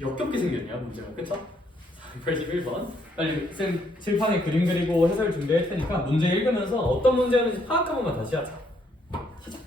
역겹게 생겼네요 문제가. 그쵸? 81번 빨리 쌤 칠판에 그림 그리고 해설 준비할 테니까 문제 읽으면서 어떤 문제였는지 파악 한 번만 다시 하자. 시작.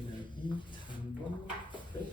말고 잠번 그래?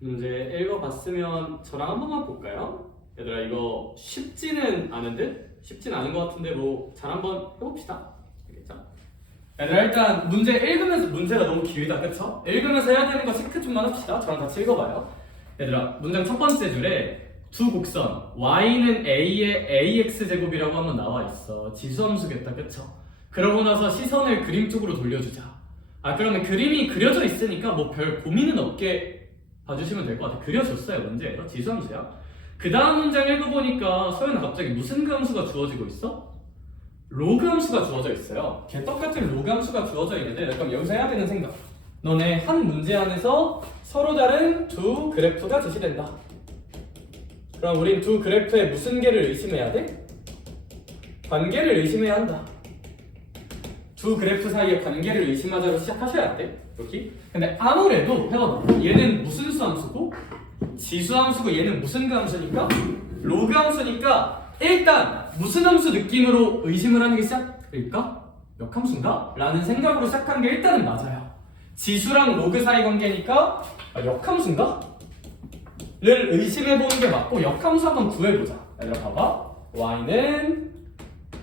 문제 읽어봤으면 저랑 한 번만 볼까요? 얘들아 이거 쉽지는 않은데? 쉽진 않은 것 같은데 뭐 잘 한번 해봅시다. 알겠죠? 얘들아 일단 문제 읽으면서 문제가 너무 길다 그쵸? 읽으면서 해야 되는 거 체크 좀만 합시다. 저랑 같이 읽어봐요. 얘들아 문장 첫 번째 줄에 두 곡선 y는 a의 ax제곱이라고 한번 나와 있어. 지수함수겠다 그쵸? 그러고 나서 시선을 그림 쪽으로 돌려주자. 그러면 그림이 그려져 있으니까 뭐 별 고민은 없게 봐주시면 될 것 같아요. 그려줬어요 문제에서 지수함수야. 그 다음 문장 읽어보니까 서연아 갑자기 무슨 그 함수가 주어지고 있어? 로그 함수가 주어져 있어요. 개떡같은 로그 함수가 주어져 있는데 그럼 여기서 해야 되는 생각, 너네 한 문제 안에서 서로 다른 두 그래프가 제시된다. 그럼 우린 두 그래프의 무슨 개를 의심해야 돼? 관계를 의심해야 한다. 두 그래프 사이의 관계를 의심하자로 시작하셔야 돼. 여기. 근데 아무래도 해봐. 얘는 무슨 수함수고 지수함수고 얘는 무슨 그 함수니까 로그 함수니까 일단 무슨 함수 느낌으로 의심을 하는 게 시작일까? 역함수인가? 라는 생각으로 시작하는 게 일단은 맞아요. 지수랑 로그 사이 관계니까 역함수인가? 를 의심해보는 게 맞고 역함수 한번 구해보자. 얘들아 봐봐. y는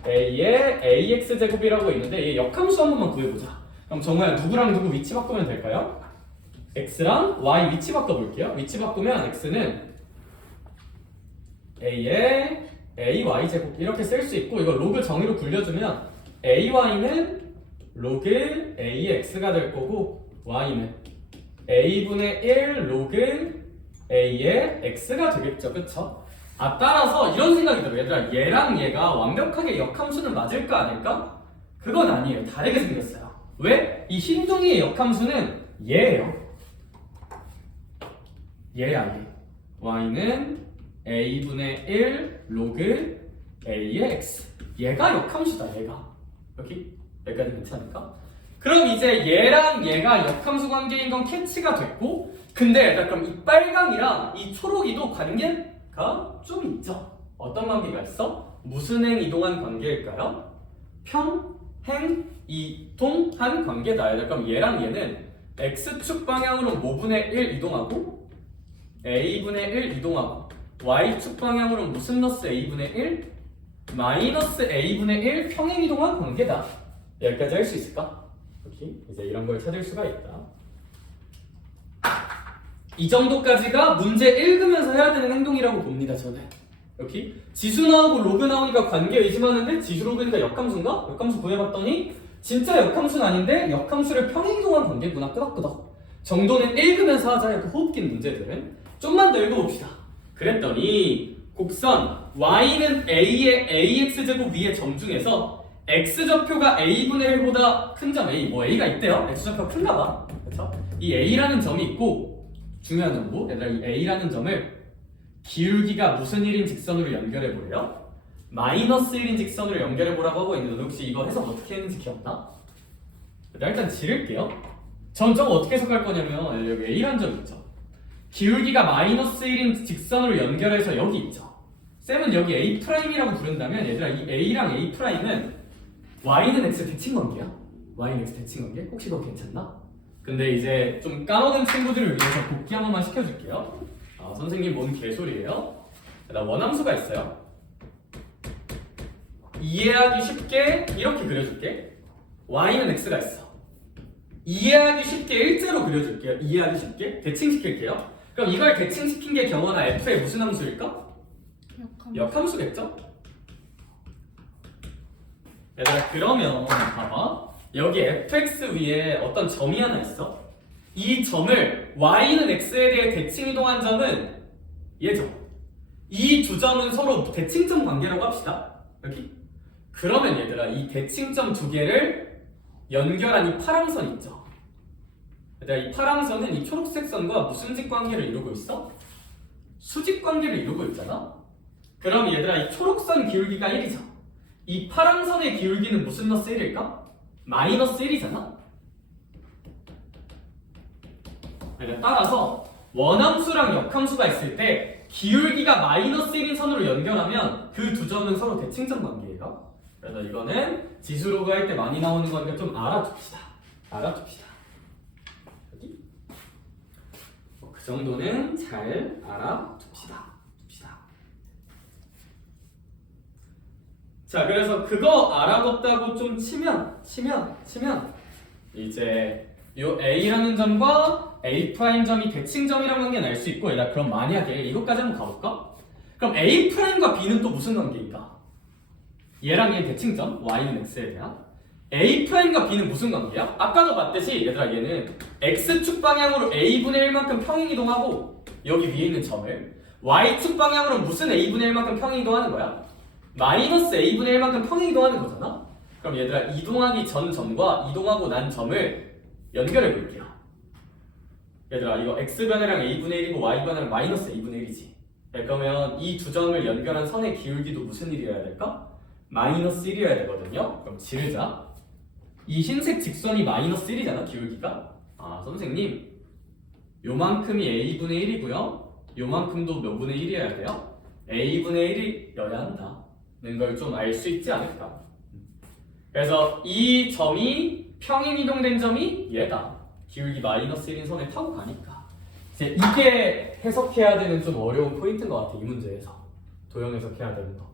a의 ax제곱이라고 있는데 얘 역함수 한 번만 구해보자. 그럼 정말 누구랑 누구 위치 바꾸면 될까요? x랑 y 위치 바꿔볼게요. 위치 바꾸면 x는 a의 ay제곱 이렇게 쓸 수 있고 이거 로그 정의로 굴려주면 ay는 로그 ax가 될 거고 y는 a분의 1 로그 a의 x가 되겠죠. 그쵸? 따라서 이런 생각이 들어요. 얘들아 얘랑 얘가 완벽하게 역함수는 맞을까 아닐까? 그건 아니에요. 다르게 생겼어요. 왜? 이 흰둥이의 역함수는 얘예요. 얘야 얘. y는 a분의 1 로그 a의 x. 얘가 역함수다 얘가. 여기까지 괜찮을까? 그럼 이제 얘랑 얘가 역함수 관계인 건 캐치가 됐고 근데 그럼 이 빨강이랑 이 초록이도 관계가 좀 있죠. 어떤 관계가 있어? 무슨 행 이동한 관계일까요? 평행 이동한 관계다. 그럼 얘랑 얘는 x축 방향으로 5분의 1 이동하고 a분의 1 이동하고 y축 방향으로 무슨 러스 a분의 1? 마이너스 a분의 1 평행 이동한 관계다. 여기까지 할 수 있을까? 이제 이런 걸 찾을 수가 있다. 이 정도까지가 문제 읽으면서 해야 되는 행동이라고 봅니다. 저는 이렇게 지수 나오고 로그 나오니까 관계 의심하는데 지수 로그니까 역함수인가? 역함수 구해봤더니 진짜 역함수는 아닌데 역함수를 평행이동한 관계구나. 끄덕끄덕 정도는 읽으면서 하자. 이렇게 호흡 긴 문제들은 좀만 더 읽어봅시다. 그랬더니 곡선 y는 a의 ax제곱 위의 점 중에서 x좌표가 a분의 1보다 큰 점 a, 뭐 a가 있대요. x좌표가 큰가 봐. 그렇죠? 이 a라는 점이 있고 중요한 정보, 얘들아 이 a라는 점을 기울기가 무슨 1인 직선으로 연결해 보래요? 마이너스 1인 직선으로 연결해 보라고 하고 있는데 혹시 이거 해석 어떻게 했는지 기억나? 일단 지를게요. 전 저거 어떻게 해석할 거냐면 여기 a라는 점 있죠. 기울기가 마이너스 1인 직선으로 연결해서 여기 있죠. 쌤은 여기 A'이라고 부른다면 얘들아 이 A랑 A'는 Y는 X 대칭 관계야? Y는 X 대칭 관계? 혹시 너 괜찮나? 근데 이제 좀 까먹은 친구들을 위해서 복귀 한 번만 시켜줄게요. 선생님 뭔 개소리예요? 나 원함수가 있어요. 이해하기 쉽게 이렇게 그려줄게. Y는 X가 있어. 이해하기 쉽게 일자로 그려줄게요. 이해하기 쉽게 대칭시킬게요. 그럼 이걸 대칭시킨 게 경원아 F의 무슨 함수일까? 역함수겠죠? 얘들아 그러면 봐봐. 여기 fx 위에 어떤 점이 하나 있어. 이 점을 y는 x에 대해 대칭 이동한 점은 얘죠. 이 두 점은 서로 대칭점 관계라고 합시다. 여기. 그러면 얘들아 이 대칭점 두 개를 연결한 이 파랑선 있죠. 얘들아 이 파랑선은 이 초록색 선과 무슨 직관계를 이루고 있어? 수직관계를 이루고 있잖아. 그럼 얘들아 이 초록선 기울기가 1이죠. 이 파랑선의 기울기는 무슨 러스 1일까? 마이너스 1이잖아. 그러니까 따라서 원함수랑 역함수가 있을 때 기울기가 마이너스 1인 선으로 연결하면 그 두 점은 서로 대칭점 관계예요. 그래서 이거는 지수로그 할 때 많이 나오는 거니까 좀 알아둡시다. 여기 그 정도는 잘 알아둡시다. 자, 그래서 그거 알아뒀다고 좀 치면 이제 요 A라는 점과 A 프라임 점이 대칭점이라는 관계는 알 수 있고 얘들아 그럼 만약에 이것까지 한번 가볼까? 그럼 A 프라임과 B는 또 무슨 관계일까? 얘랑 얘 대칭점 Y는 X에 대한 A 프라임과 B는 무슨 관계야? 아까도 봤듯이 얘들아 얘는 X축 방향으로 A분의 1만큼 평행 이동하고 여기 위에 있는 점을 Y축 방향으로 무슨 A분의 1만큼 평행 이동하는 거야? 마이너스 a분의 1만큼 평행 이동하는 거잖아? 그럼 얘들아 이동하기 전 점과 이동하고 난 점을 연결해 볼게요. 얘들아 이거 x변이랑 a분의 1이고 y변이랑 마이너스 a분의 1이지. 그러면 이 두 점을 연결한 선의 기울기도 무슨 일이어야 될까? 마이너스 1이어야 되거든요. 그럼 지르자. 이 흰색 직선이 마이너스 1이잖아 기울기가. 선생님 요만큼이 a분의 1이고요 요만큼도 몇 분의 1이어야 돼요? a분의 1이어야 한다 는 걸 좀 알 수 있지 않을까. 그래서 이 점이 평행 이동된 점이 얘다. 기울기 마이너스 1인 선에 타고 가니까. 이제 이게 해석해야 되는 좀 어려운 포인트인 것 같아. 이 문제에서 도형 해석해야 되는 거.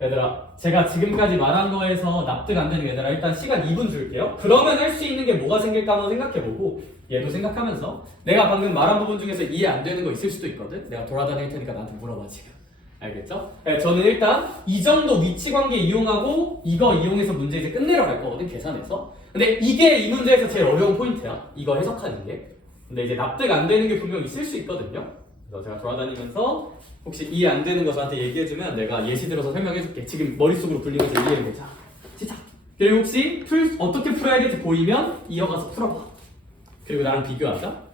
얘들아, 제가 지금까지 말한 거에서 납득 안 되는 얘들아 일단 시간 2분 줄게요. 그러면 할 수 있는 게 뭐가 생길까 한번 생각해보고 얘도 생각하면서 내가 방금 말한 부분 중에서 이해 안 되는 거 있을 수도 있거든. 내가 돌아다닐 테니까 나한테 물어봐 지금. 알겠죠? 네, 저는 일단 이 정도 위치 관계 이용하고 이거 이용해서 문제 이제 끝내러 갈 거거든, 계산해서. 근데 이게 이 문제에서 제일 어려운 포인트야. 이거 해석하는 게. 근데 이제 납득 안 되는 게 분명 있을 수 있거든요. 그래서 제가 돌아다니면서 혹시 이해 안 되는 거 저한테 얘기해주면 내가 예시 들어서 설명해줄게. 지금 머릿속으로 굴리면서 이해해보자. 시작. 그리고 혹시 어떻게 풀어야 될지 보이면 이어가서 풀어봐. 그리고 나랑 비교하자.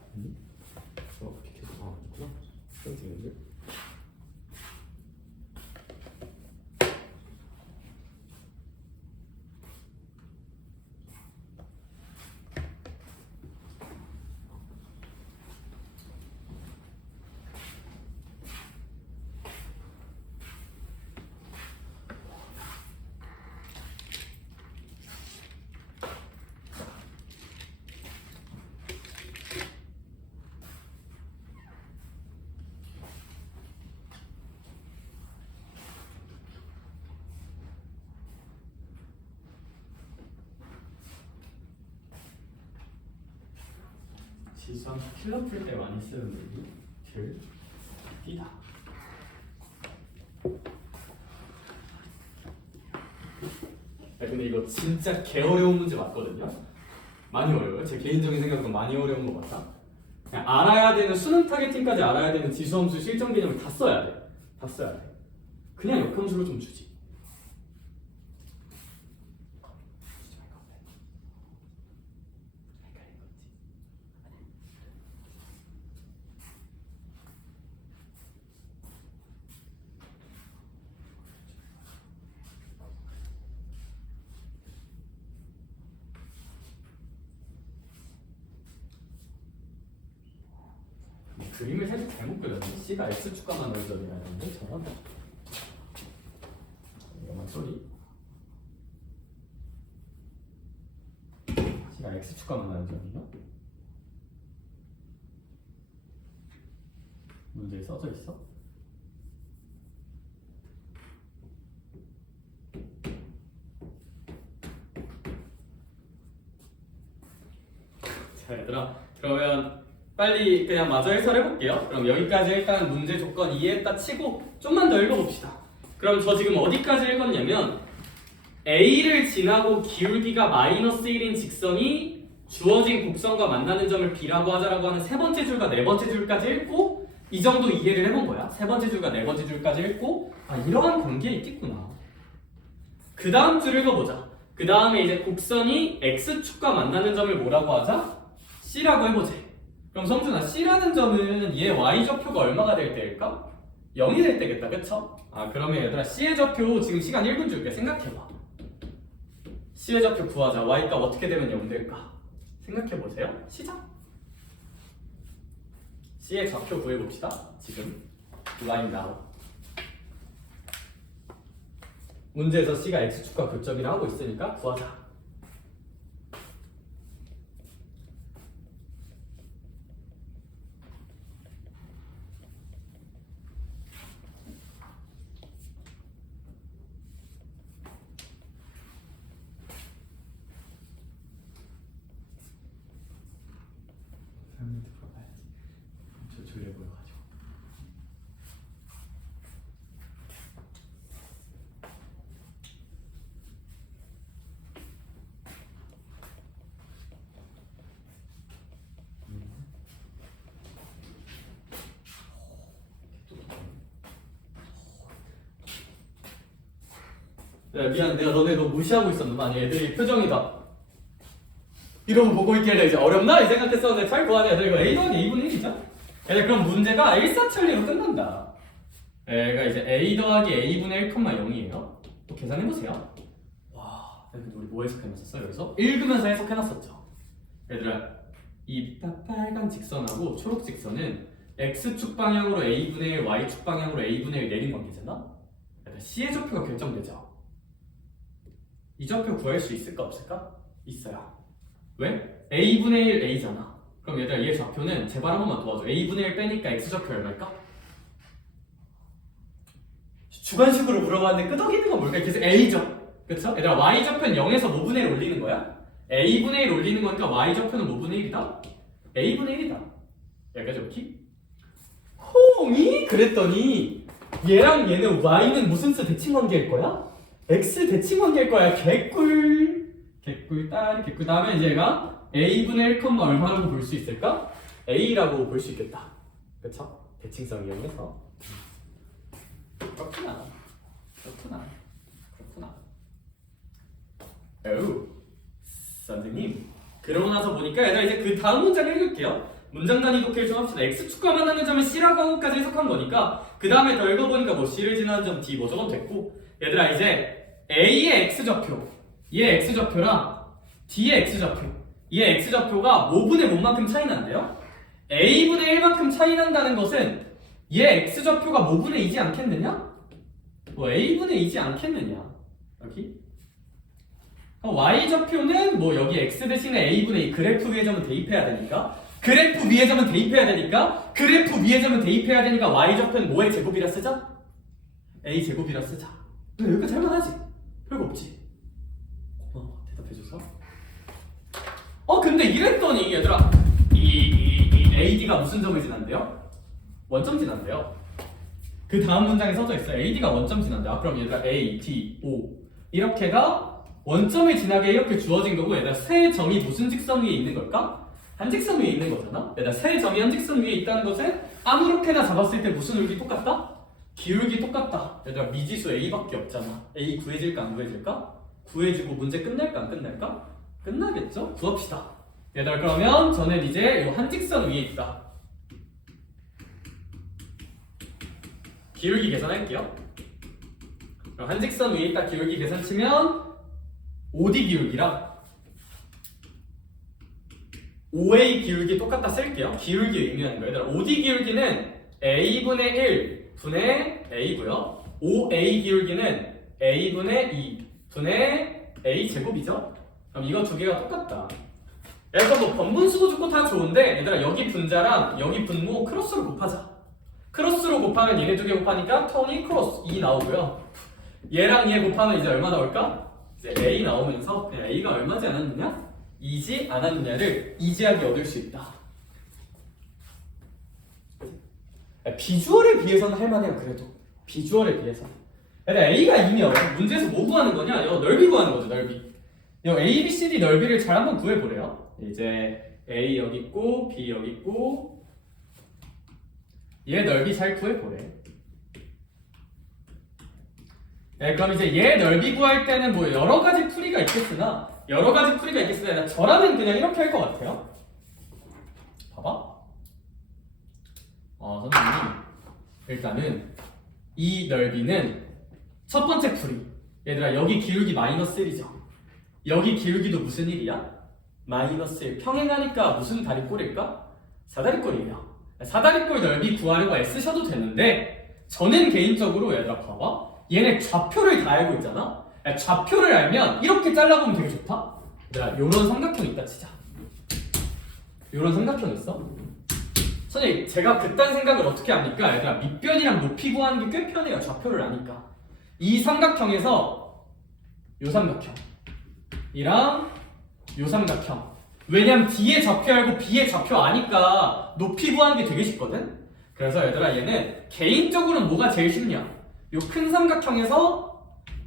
지수함 킬러 풀 때 많이 쓰는 얘기 길 띠다. 근데 이거 진짜 개 어려운 문제 맞거든요. 많이 어려워요. 제 개인적인 생각은 많이 어려운 것 같다. 그냥 알아야 되는 수능 타겟팅까지 알아야 되는 지수함수 실전 개념을 다 써야 돼. 다 써야 돼. 그냥 역함수로 좀 주지. 그림을 살짝 잘못 그렸네. C가 X축과만 넓어져야하는데 저런 이거만 소리. C가 X축과만 넓어져요? 문제에 써져 있어? 자 얘들아, 그러면 빨리 그냥 마저 해설해볼게요. 그럼 여기까지 일단 문제 조건 이해했다 치고 좀만 더 읽어봅시다. 그럼 저 지금 어디까지 읽었냐면 A를 지나고 기울기가 -1인 직선이 주어진 곡선과 만나는 점을 B라고 하자라고 하는 세 번째 줄과 네 번째 줄까지 읽고 이 정도 이해를 해본 거야. 세 번째 줄과 네 번째 줄까지 읽고 아 이러한 관계에 있겠구나. 그 다음 줄 읽어보자. 그 다음에 이제 곡선이 X축과 만나는 점을 뭐라고 하자? C라고 해보지. 그럼 성준아, C라는 점은 얘 Y좌표가 얼마가 될 때일까? 0이 될 때겠다, 그쵸? 아 그러면 얘들아 C의 좌표 지금 시간 1분 줄게. 생각해봐. C의 좌표 구하자. Y값 어떻게 되면 0 될까? 생각해보세요. 시작! C의 좌표 구해봅시다. 지금 라인 나오. 문제에서 C가 X축과 교점이라 하고 있으니까 구하자. 졸려 보여가지고. 야 미안, 내가 너네 너 무시하고 있었는데 아니 애들이 표정이 다 이러고 보고 있길래 이제 어렵나? 이 생각했었는데 잘 구하네. 애들 이거 A 더하기 A분의 1이죠? 애들 그럼 문제가 일사천리로 끝난다. 얘가 이제 A 더하기 A분의 1,0이에요. 또 계산해보세요. 와, 근데 우리 뭐 해석해놨었어? 여기서? 읽으면서 해석해놨었죠. 얘들아, 이 빨간 직선하고 초록 직선은 X축 방향으로 A분의 1, Y축 방향으로 A분의 1 내린 관계잖아? 얘들아, C의 좌표가 결정되죠? 이 좌표 구할 수 있을까 없을까? 있어요. 왜? A분의 1 A잖아. 그럼 얘들아 얘 좌표는 제발 한 번만 도와줘. A분의 1 빼니까 X좌표 얼마일까? 주관식으로 물어봤는데 끄덕이는 건 뭘까요? 그래서 A죠. 그쵸? 얘들아 Y좌편 0에서 뭐 분의 1 올리는 거야? A분의 1 올리는 거니까 Y좌편은 뭐 분의 1이다? A분의 1이다. 여기까지 오케이? 홍이? 그랬더니 얘랑 얘는 Y는 무슨 수 대칭관계일 거야? X 대칭관계일 거야. 개꿀. 개꿀 딸 개꿀. 다음에 이제 얘가 A분의 1, 얼마라고 볼 수 있을까? A라고 볼 수 있겠다. 그쵸? 대칭성 이용해서. 그렇구나. 어우, 선생님. 그러고 나서 보니까 얘들아 이제 그 다음 문장 읽을게요. 문장 단위 독해를 좀 합시다. X축과 만나는 점을 C라고 하고까지 해석한 거니까 그 다음에 더 읽어보니까 뭐 C를 지나는 점 D 뭐 저건 됐고 얘들아 이제 A의 X좌표 얘의 X좌표랑 D의 X좌표 얘의 X좌표가 뭐분의 뭐만큼 차이 난대요? A분의 1만큼 차이 난다는 것은 얘 X좌표가 뭐분의 2지 않겠느냐? 뭐 A분의 2지 않겠느냐? 여기? Y좌표는 뭐 여기 X 대신에 A분의 2 그래프 위의 점은 대입해야 되니까 그래프 위의 점은 대입해야 되니까 그래프 위의 점은 대입해야 되니까 Y좌표는 뭐의 제곱이라 쓰자? A 제곱이라 쓰자. 여기까지 할만하지? 별거 없지? 대답해줘서 근데 이랬더니 얘들아 이 AD가 무슨 점을 지난대요? 원점 지난대요. 그 다음 문장에 써져 있어요. AD가 원점 지난대. 그럼 얘들아 A, D, O 이렇게가 원점을 지나게 이렇게 주어진 거고 얘들아 세 점이 무슨 직선 위에 있는 걸까? 한직선 위에 있는 거잖아. 얘들아 세 점이 한직선 위에 있다는 것은 아무렇게나 잡았을 때 무슨 울기 똑같다? 기울기 똑같다. 얘들아 미지수 A밖에 없잖아. A 구해질까 안 구해질까? 구해지고 문제 끝날까 안 끝날까? 끝나겠죠? 구합시다. 얘들아 그러면 저는 이제 이 한직선 위에 있다. 기울기 계산할게요. 그럼 한직선 위에 있다 기울기 계산 치면 OD 기울기랑 OA 기울기 똑같다 쓸게요. 기울기 의미하는 거예요. 얘들아 OD 기울기는 A분의 1 분의 A고요. OA 기울기는 A분의 2 분의 A 제곱이죠. 그럼 이거 두 개가 똑같다. 얘들아 뭐 번분수도 좋고 다 좋은데 얘들아 여기 분자랑 여기 분모 크로스로 곱하자. 크로스로 곱하면 얘네 두 개 곱하니까 턴이 크로스 2 나오고요. 얘랑 얘 곱하면 이제 얼마 나올까? 이제 A 나오면서 A가 얼마지 않았느냐? 2지 않았느냐를 이지하게 얻을 수 있다. 비주얼에 비해서는 할만해요. 그래도 비주얼에 비해서 A가 2면 문제에서 뭐 구하는 거냐? 요 넓이 구하는 거죠. 넓이. 요 A, B, C, D 넓이를 잘 한번 구해보래요. 이제 A 여기 있고 B 여기 있고 얘 넓이 잘 구해보래. 그럼 이제 얘 넓이 구할 때는 뭐 여러가지 풀이가 있겠으나 저라면 그냥 이렇게 할 것 같아요. 봐봐. 선생님 일단은 이 넓이는 첫 번째 풀이 얘들아 여기 기울기 마이너스 1이죠. 여기 기울기도 무슨 1이야? 마이너스 1. 평행하니까 무슨 다리꼴일까? 사다리꼴이에요. 사다리꼴 넓이 구하려고 애쓰셔도 되는데 저는 개인적으로 얘들아 봐봐 얘네 좌표를 다 알고 있잖아. 좌표를 알면 이렇게 잘라보면 되게 좋다. 얘들아 요런 삼각형 있다 치자. 요런 삼각형 있어? 선생님 제가 그딴 생각을 어떻게 합니까? 얘들아 밑변이랑 높이 구하는 게 꽤 편해요. 좌표를 아니까. 이 삼각형에서 요 삼각형이랑 요 삼각형 왜냐면 D의 좌표 알고 B의 좌표 아니까 높이 구하는 게 되게 쉽거든? 그래서 얘들아 얘는 개인적으로는 뭐가 제일 쉽냐? 요 큰 삼각형에서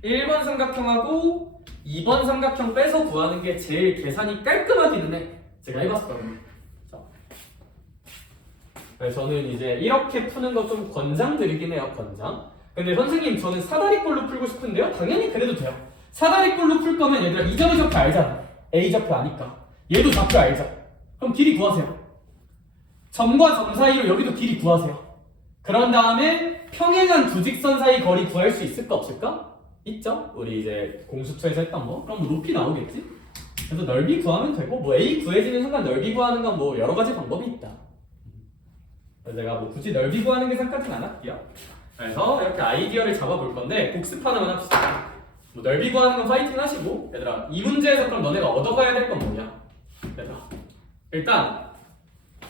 1번 삼각형하고 2번 삼각형 빼서 구하는 게 제일 계산이 깔끔하기는 해. 제가 해봤거든요. 그래서 저는 이제 이렇게 푸는 거 좀 권장드리긴 해요. 권장. 근데 선생님 저는 사다리꼴로 풀고 싶은데요? 당연히 그래도 돼요. 사다리꼴로 풀 거면 얘들아 이 점의 좌표 알잖아. A 좌표 아니까. 얘도 좌표 알죠? 그럼 길이 구하세요. 점과 점 사이로 여기도 길이 구하세요. 그런 다음에 평행한 두 직선 사이 거리 구할 수 있을까 없을까? 있죠? 우리 이제 공수처에서 했던 거. 그럼 뭐 높이 나오겠지? 그래서 넓이 구하면 되고 뭐 A 구해지는 순간 넓이 구하는 건 뭐 여러 가지 방법이 있다. 그래서 제가 뭐 굳이 넓이 구하는 계산까지는 안 할게요. 그래서 이렇게 아이디어를 잡아볼 건데 복습 하나만 합시다. 뭐 넓이 구하는 건 파이팅 하시고 얘들아 이 문제에서 그럼 너네가 얻어가야 될 건 뭐냐? 얘들아 일단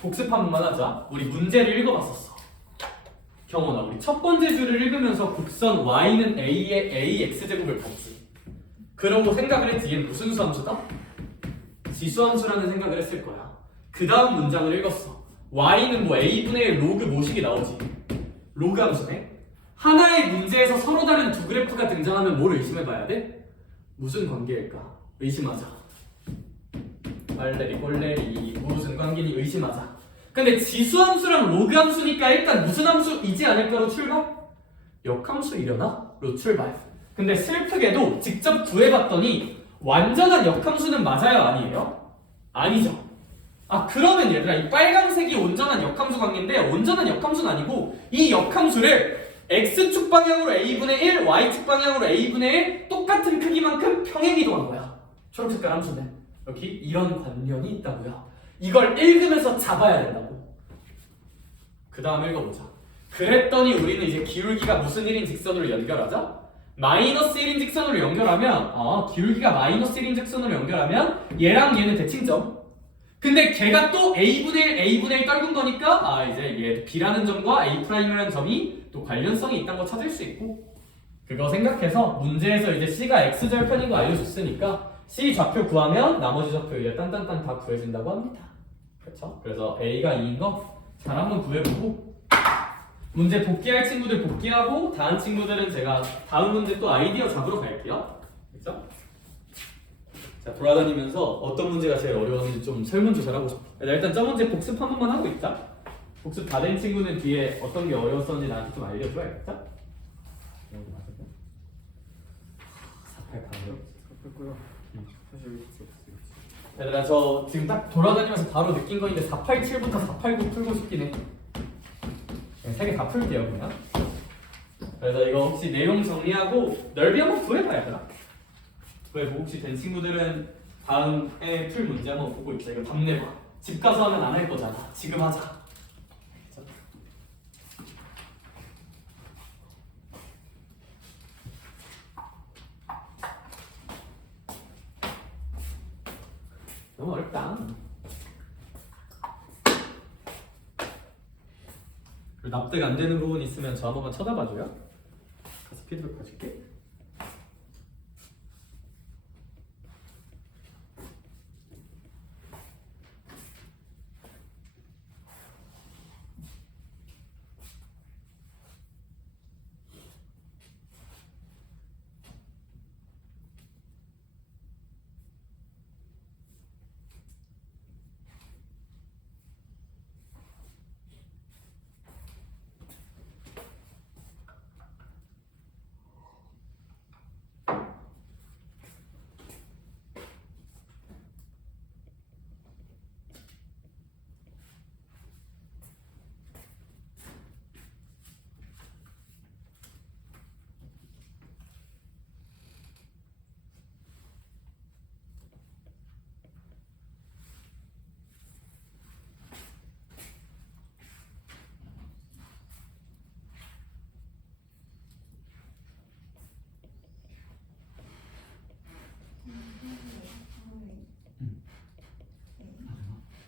복습 한 번만 하자. 우리 문제를 읽어봤었어. 경원아, 우리 첫 번째 줄을 읽으면서 곡선 y는 a의 ax제곱을 봤지. 그러고 생각을 했지. 얘는 무슨 수함수다? 지수함수라는 생각을 했을 거야. 그 다음 문장을 읽었어. y는 뭐 a분의 1 로그 모식이 나오지. 로그 함수네. 하나의 문제에서 서로 다른 두 그래프가 등장하면 뭘 의심해봐야 돼? 무슨 관계일까? 의심하자. 빨래리 꼴래리 무슨 관계니 의심하자. 근데 지수함수랑 로그함수니까 일단 무슨 함수이지 않을까로 출발? 역함수이려나?로 출발. 근데 슬프게도 직접 구해봤더니 완전한 역함수는 맞아요? 아니에요? 아니죠. 아 그러면 얘들아 이 빨간색이 온전한 역함수 관계인데 온전한 역함수는 아니고 이 역함수를 x축 방향으로 a분의 1, y축 방향으로 a분의 1 똑같은 크기만큼 평행이동한 거야. 초록색깔 함수는 여기 이런 관련이 있다고요. 이걸 읽으면서 잡아야 된다고. 그 다음 읽어보자. 그랬더니 우리는 이제 기울기가 무슨 1인 직선으로 연결하자? 마이너스 1인 직선으로 연결하면 기울기가 마이너스 1인 직선으로 연결하면 얘랑 얘는 대칭점. 근데 걔가 또 a분의 1 떨군 거니까 이제 얘 b라는 점과 a'이라는 점이 또 관련성이 있다는 거 찾을 수 있고 그거 생각해서 문제에서 이제 c가 x절편인 거 알려줬으니까 c 좌표 구하면 나머지 좌표 이제 딴딴딴 다 구해진다고 합니다. 그렇죠? 그래서 a가 2인 거 잘 한번 구해보고 문제 복귀할 친구들 복귀하고 다른 친구들은 제가 다음 문제 또 아이디어 잡으러 갈게요. 그렇죠? 자 돌아다니면서 어떤 문제가 제일 어려웠는지 좀 설문조사를 하고 싶어. 일단 저 문제 복습 한 번만 하고 있자. 복습 다 된 친구는 뒤에 어떤 게 어려웠었는지 나한테 좀 알려줘야겠다. 48 가네요. 얘들아 저 지금 딱 돌아다니면서 바로 느낀 거인데 487부터 489 풀고 싶긴 해. 3개 다 풀게요 그냥. 그래서 이거 혹시 내용 정리하고 넓이 한번 구해봐야 되나? 구해보고 혹시 된 친구들은 다음에 풀 문제 한번 보고 있자. 이거 답 내봐. 집 가서 하면 안 할 거잖아. 지금 하자. 너무 어렵다. 납득 안 되는 부분 있으면 저 한 번만 쳐다봐줘요. 가서 피드백 봐줄게.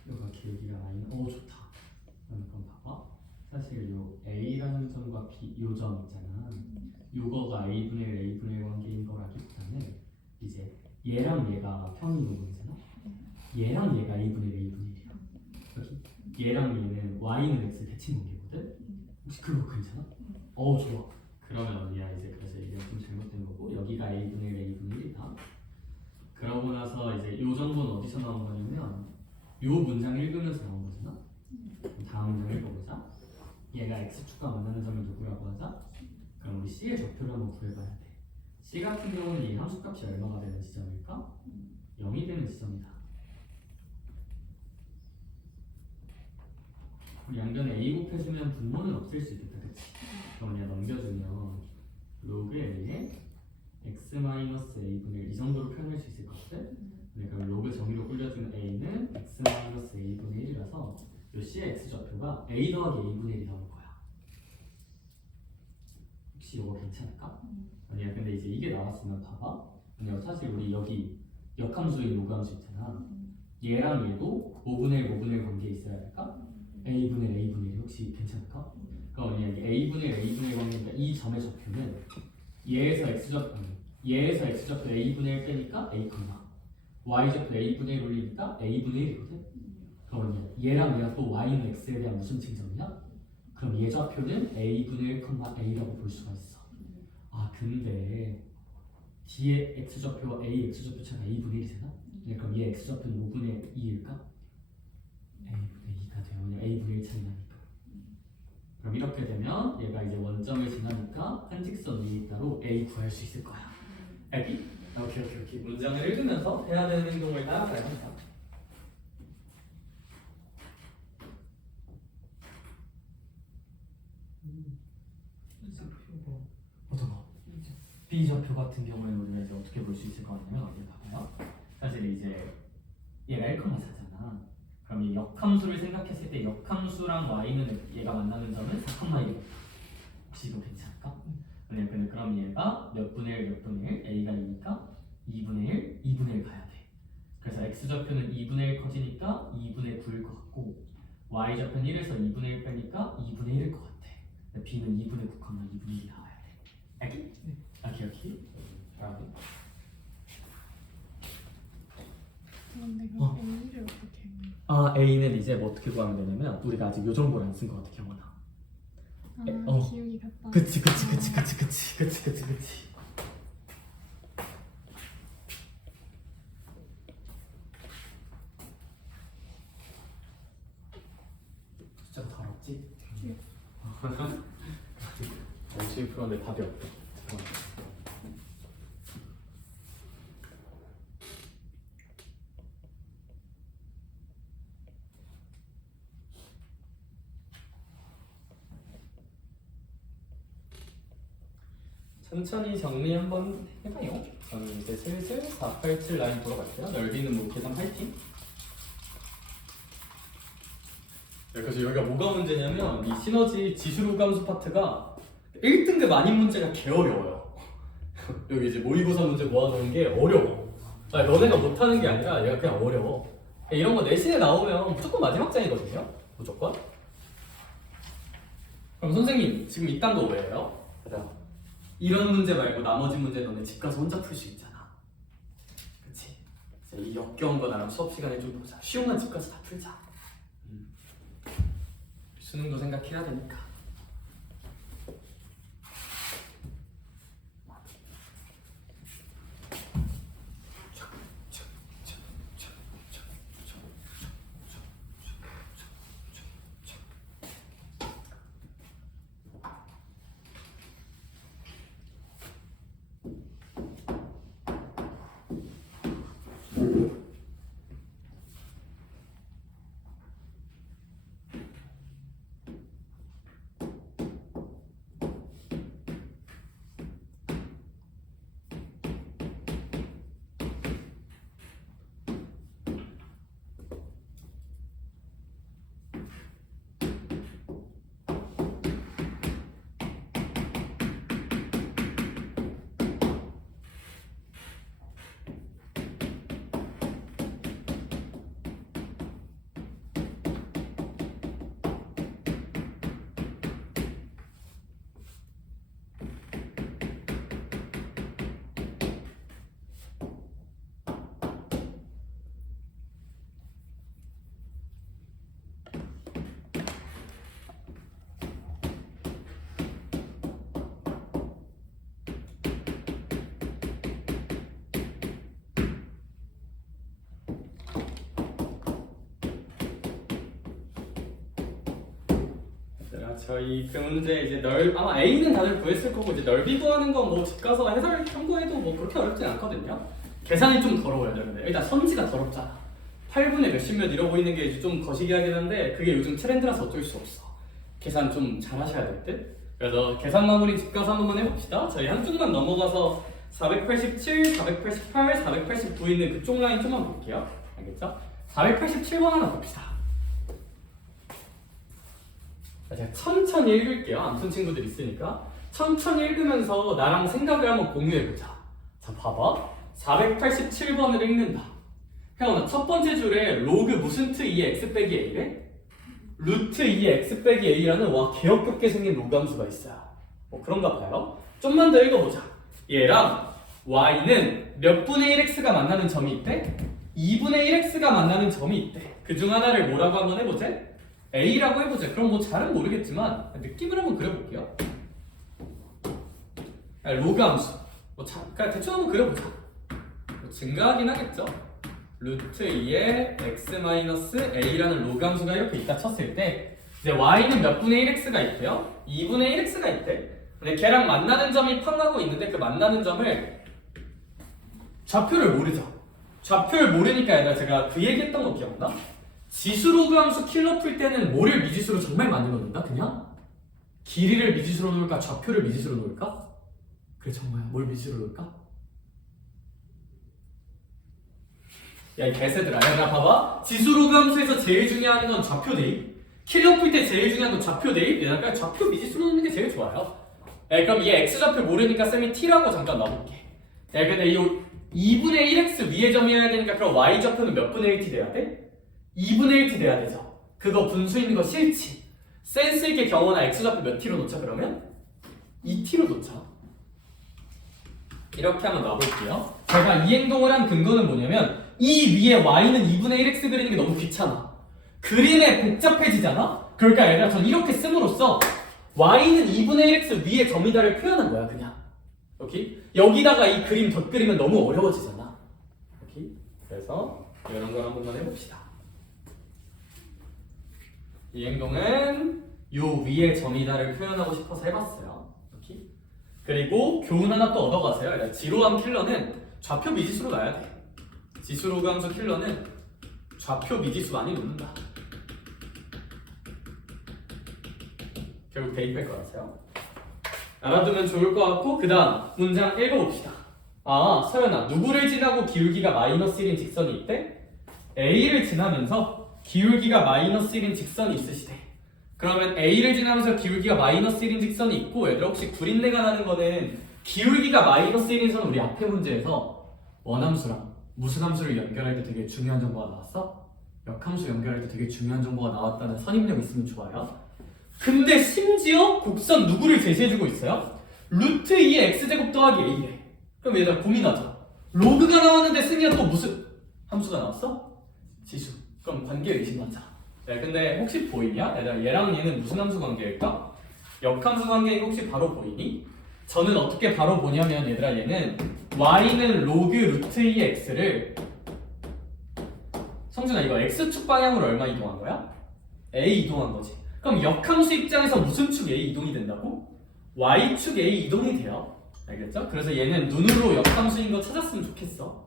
여기가 기울기가 마이너스. 좋다. 그럼 봐봐. 사실 요 a라는 점과 b 요 점 있잖아. 요거가 a분의 1, a분의 1 관계인 거라기보다는 이제 얘랑 얘가 평행이동이잖아. 얘랑 얘가 a분의 1, a분의 1이야. 여기 얘랑 얘는 y는 x 대칭 관계거든. 혹시 그거 괜찮아? 좋아. 그러면 언니야 이제 그래서 이게 좀 잘못된 거고 여기가 a분의 1, a분의 1이다. 그러고 나서 이제 요 정보는 어디서 나온 거냐면 요 문장 읽으면서 나온 거잖아. 다음 문장 읽어보자. 얘가 x축과 만나는 점을 누구라고 하자? 그럼 우리 c의 좌표를 한번 구해봐야 돼. c 같은 경우는 이 함수값이 얼마가 되는 지점일까? 0이 되는 지점이다. 우리 양변에 a 곱해주면 분모는 없앨 수 있겠다, 그치? 그럼 그냥 넘겨주면 로그 a에 x-a분의 1 이 정도로 표현할 수 있을 것 같아? 네, 그럼 로그 정의로 굴려주면 a는 x-a분의 1이라서 요 c의 x좌표가 a 더하기 a분의 1이 나올 거야. 혹시 이거 괜찮을까? 아니야, 근데 이제 이게 나왔으면 봐봐. 아니야, 사실 우리 여기 역함수인 로그함수 있잖아. 얘랑 얘도 5분의 1, 5분의 1 관계에 있어야 할까? a분의 1, a분의 1 혹시 괜찮을까? 그럼 여기 a분의 1 관계니까 이 점의 좌표는 얘에서 x좌표 a분의 1 빼니까 a, y좌표 a분의 1 올리니까 a분의 1이거든. 그러면 얘랑 또 y는 x에 대한 무슨 측정이야? 그럼 얘 좌표는 a분의 1, a라고 볼 수가 있어. 아 근데 뒤에 x좌표와 x좌표 차가 a분의 1이잖아? 그럼 얘 x좌표는 5분의 2일까? a분의 2가 돼요. 왜냐면 a분의 1 차이 나니까. 그럼 이렇게 되면 얘가 이제 원점을 지나니까 한 직선 위에 있다로 a 구할 수 있을 거야. 알기? 오케이. 문장을 읽으면서 해야 되는 행동을 따라가야 한다. 어떤 거? B좌표 같은 경우에는 우리가 이제 어떻게 볼 수 있을 것 같냐면 여기 봐봐요. 사실 이제 얘가 1,4잖아. 그럼 이 역함수를 생각했을 때 역함수랑 y는 얘가 만나는 점은 4,1이다. 혹시 이거 괜찮을까? 근데 그럼 얘가 몇 분의 1, 몇 분의 1? a가 2니까 2분의 1, 2분의 1 가야 돼. 그래서 x좌표는 2분의 1 커지니까 2분의 9일 것 같고 y좌표는 1에서 2분의 1 빼니까 2분의 1일 것 같아. b는 2분의 9, 2분의 1이 나와야 돼. 알기? 오케이. 잘하네. 그런데 그럼 A를 어떻게 해요? A는 이제 뭐 어떻게 구하면 되냐면 우리가 아직 요 정보를 안 쓴 것 같아, 경원아. 기억이 갔다. 그치. 숫자가 더럽지? 네. 열심히 풀었는데 답이 없다. 천천히 정리 한번 해봐요. 저는 이제 슬슬 487 라인 보러 갈게요. 넓이는 뭐 계산 파이팅. 그래서 여기가 뭐가 문제냐면 이 시너지 지수로 감수 파트가 1등급 아닌 문제가 개 어려워요. 여기 이제 모의고사 문제 모아놓은 게 어려워. 아니, 너네가 못하는 게 아니라 얘가 그냥 어려워. 이런 거 내신에 나오면 무조건 마지막 장이거든요. 무조건. 그럼 선생님 지금 이딴 거 왜요? 이런 문제 말고 나머지 문제 너네 집 가서 혼자 풀 수 있잖아. 그치? 이 역겨운 거 나랑 수업 시간에 좀 보자. 쉬운 건 집 가서 다 풀자. 수능도 생각해야 되니까. 저희 그 문제 이제 아마 A는 다들 구했을 거고 이제 넓이 구하는 건 뭐 집 가서 해설 참고해도 뭐 그렇게 어렵진 않거든요. 계산이 좀 더러워요, 근데 일단 선지가 더럽잖아. 8분의 몇십 몇 이러고 있는 게 좀 거시기하긴 한데 그게 요즘 트렌드라서 어쩔 수 없어. 계산 좀 잘하셔야 될 듯. 그래서 계산 마무리 집 가서 한 번만 해봅시다. 저희 한쪽만 넘어가서 487, 488, 489 있는 그쪽 라인 좀만 볼게요. 알겠죠? 487번 하나 봅시다. 제가 천천히 읽을게요. 안 푼 친구들 있으니까 천천히 읽으면서 나랑 생각을 한번 공유해보자. 자, 봐봐. 487번을 읽는다. 혜원아, 첫 번째 줄에 로그 무슨 트 2의 x 빼기 a래? 루트 2x 빼기 a라는 와 개역겹게 생긴 로그 함수가 있어요. 뭐 그런가 봐요. 좀만 더 읽어보자. 얘랑 y는 몇 분의 1x가 만나는 점이 있대? 2분의 1x가 만나는 점이 있대. 그중 하나를 뭐라고 한번 해보자. a라고 해보자. 그럼 뭐 잘은 모르겠지만 느낌을 한번 그려볼게요. 로그 함수. 그냥 대충 한번 그려보자. 증가하긴 하겠죠. 루트 2의 x-a라는 로그 함수가 이렇게 있다 쳤을 때 이제 y는 몇 분의 1x가 있대요? 2분의 1x가 있대. 근데 걔랑 만나는 점이 팡하고 있는데 그 만나는 점을 좌표를 모르죠. 좌표를 모르니까 얘들아 제가 그 얘기했던 거 기억나? 지수 로그 함수 킬러 풀 때는 뭐를 미지수로 정말 많이 넣는다? 그냥? 길이를 미지수로 놓을까? 좌표를 미지수로 놓을까? 그래 정말 뭘 미지수로 놓을까? 야 이 개새들아 얘들아 봐봐 지수 로그 함수에서 제일 중요한 건 좌표 대입 킬러 풀 때 제일 중요한 건 좌표 대입 얘들아 그냥 좌표 미지수로 놓는 게 제일 좋아요. 그럼 얘 x좌표 모르니까 쌤이 t라고 잠깐 놔볼게. 근데 이 2분의 1x 위에 점이어야 되니까 그럼 y좌표는 몇 분의 1t 돼야 돼? 2분의 1t 돼야 되죠. 그거 분수인 거 싫지. 센스 있게 경호나 x좌표 몇 t로 놓자 그러면? 2t로 놓자. 이렇게 한번 놔볼게요. 제가 이 행동을 한 근거는 뭐냐면 이 위에 y는 2분의 1x 그리는 게 너무 귀찮아. 그림에 복잡해지잖아? 그러니까 얘들아 전 이렇게 씀으로써 y는 2분의 1x 위에 점이다를 표현한 거야 그냥. 오케이? 여기다가 이 그림 덧그리면 너무 어려워지잖아. 오케이? 그래서 이런 걸 한 번만 해봅시다. 이 행동은 요 위에 점이다를 표현하고 싶어서 해봤어요. 오케이? 그리고 교훈 하나 또 얻어가세요. 지루함 킬러는 좌표 미지수로 놔야 돼. 지수 로그 함수 킬러는 좌표 미지수 많이 놓는다. 결국 대입할 거라서요. 알아두면 좋을 것 같고 그 다음 문장 읽어봅시다. 아 서연아 누구를 지나고 기울기가 마이너스 1인 직선이 있대? A를 지나면서 기울기가 마이너스 1인 직선이 있으시대. 그러면 A를 지나면서 기울기가 마이너스 1인 직선이 있고 얘들아 혹시 구린내가 나는 거는 기울기가 마이너스 1인 선은 우리 앞에 문제에서 원함수랑 무슨 함수를 연결할 때 되게 중요한 정보가 나왔어? 역함수 연결할 때 되게 중요한 정보가 나왔다는 선입력 있으면 좋아요. 근데 심지어 곡선 누구를 제시해주고 있어요? 루트 2의 x제곱 더하기 a래. 그럼 얘들아 고민하자. 로그가 나왔는데 승희야 또 무슨 함수가 나왔어? 지수. 그럼 관계 의심하자. 근데 혹시 보이냐? 얘들아 얘랑 얘는 무슨 함수 관계일까? 역함수 관계인 혹시 바로 보이니? 저는 어떻게 바로 보냐면 얘들아 얘는 y는 로그 루트 2의 x를 성준아 이거 x축 방향으로 얼마 이동한 거야? a 이동한 거지. 그럼 역함수 입장에서 무슨 축 a 이동이 된다고? y축 a 이동이 돼요. 알겠죠? 그래서 얘는 눈으로 역함수인 거 찾았으면 좋겠어.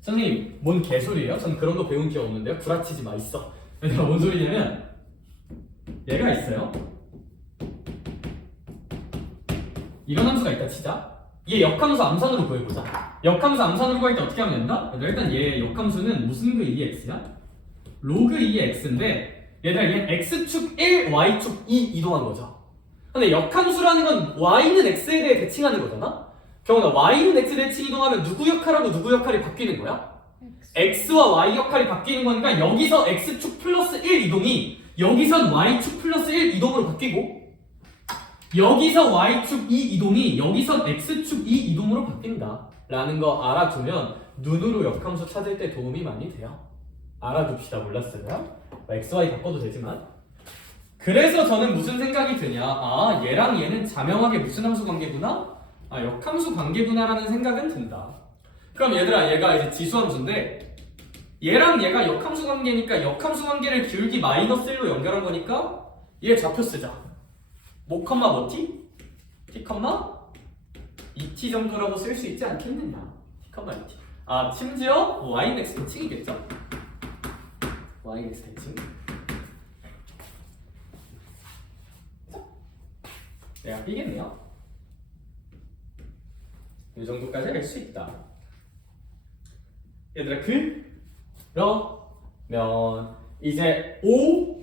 선생님 뭔 개소리예요? 전 그런 거 배운 기억 없는데요? 구라치지 마 있어. 얘들아 뭔 소리냐면 얘가 있어요. 이런 함수가 있다 치자. 얘 역함수 암산으로 구해보자. 역함수 암산으로 구할 때 어떻게 하면 된다? 일단 얘 역함수는 무슨 그 2의 x야? 로그 2의 x인데 얘들아 얘는 x축 1, y축 2 이동한 거죠. 근데 역함수라는 건 y는 x에 대해 대칭하는 거잖아? 경훈아 y는 x 대칭 이동하면 누구 역할하고 누구 역할이 바뀌는 거야? x와 y 역할이 바뀌는 거니까 여기서 x축 플러스 1 이동이 여기선 y축 플러스 1 이동으로 바뀌고 여기서 y축 2 이동이 여기선 x축 2 이동으로 바뀐다 라는 거 알아두면 눈으로 역함수 찾을 때 도움이 많이 돼요. 알아둡시다. 몰랐어요? x, y 바꿔도 되지만 그래서 저는 무슨 생각이 드냐 아 얘랑 얘는 자명하게 무슨 함수 관계구나? 아 역함수 관계구나 라는 생각은 든다. 그럼 얘들아 얘가 이제 지수함수인데 얘랑 얘가 역함수 관계니까 역함수 관계를 기울기 마이너스 1로 연결한 거니까 얘 좌표 쓰자. 뭐 컴마 뭐 t? t 컴마 2t 정도라고 쓸 수 있지 않겠느냐. t 컴마 2t. 아 심지어 y는 x 대칭이겠죠? y는 x 대칭. 내가 삐겠네요. 이 정도까지 할 수 있다. 얘들아 그러면 이제 O,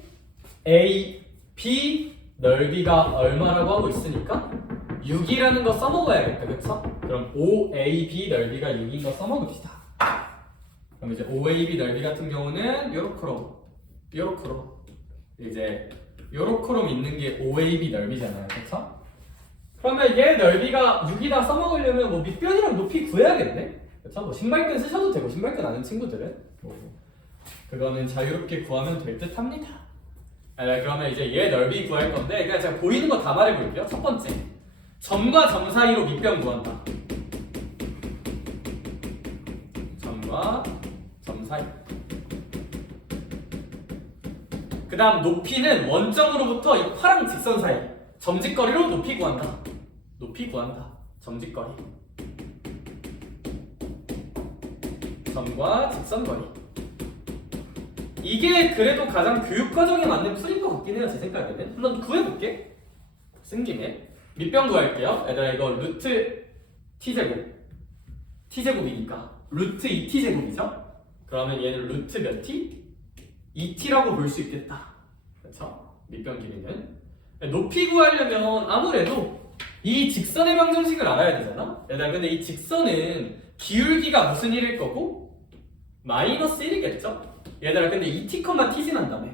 A, B 넓이가 얼마라고 하고 있으니까 6이라는 거 써먹어야겠다. 그쵸? 그럼 O, A, B 넓이가 6인 거 써먹읍시다. 그럼 이제 O, A, B 넓이 같은 경우는 요렇게로 이제 요렇게로 있는 게 OAB 넓이잖아요, 그렇죠? 그러면 얘 넓이가 6이다 써먹으려면 뭐 밑변이랑 높이 구해야겠네, 그렇죠? 뭐 신발끈 쓰셔도 되고 신발끈 아는 친구들은 뭐 그거는 자유롭게 구하면 될 듯합니다. 그러면 이제 얘 넓이 구할 건데 그냥 제가 보이는 거 다 말해볼게요. 첫 번째, 점과 점 사이로 밑변 구한다. 점과 점 사이. 그 다음 높이는 원점으로부터 이 파랑 직선 사이 점직거리로 높이 구한다. 높이 구한다. 점직거리. 점과 직선거리. 이게 그래도 가장 교육과정에 맞는 풀인 것 같긴 해요, 제 생각에는. 한번 구해볼게. 쓴 김에 밑변 구할게요. 얘들아 이거 루트 t제곱 t제곱이니까 루트 2t제곱이죠? 그러면 얘는 루트 몇 t? 2t라고 볼 수 있겠다. 그렇죠? 밑변 길이는. 높이 구하려면 아무래도 이 직선의 방정식을 알아야 되잖아? 얘들아 근데 이 직선은 기울기가 무슨 1일 거고 마이너스 1이겠죠? 얘들아 근데 2t, t 지난다며.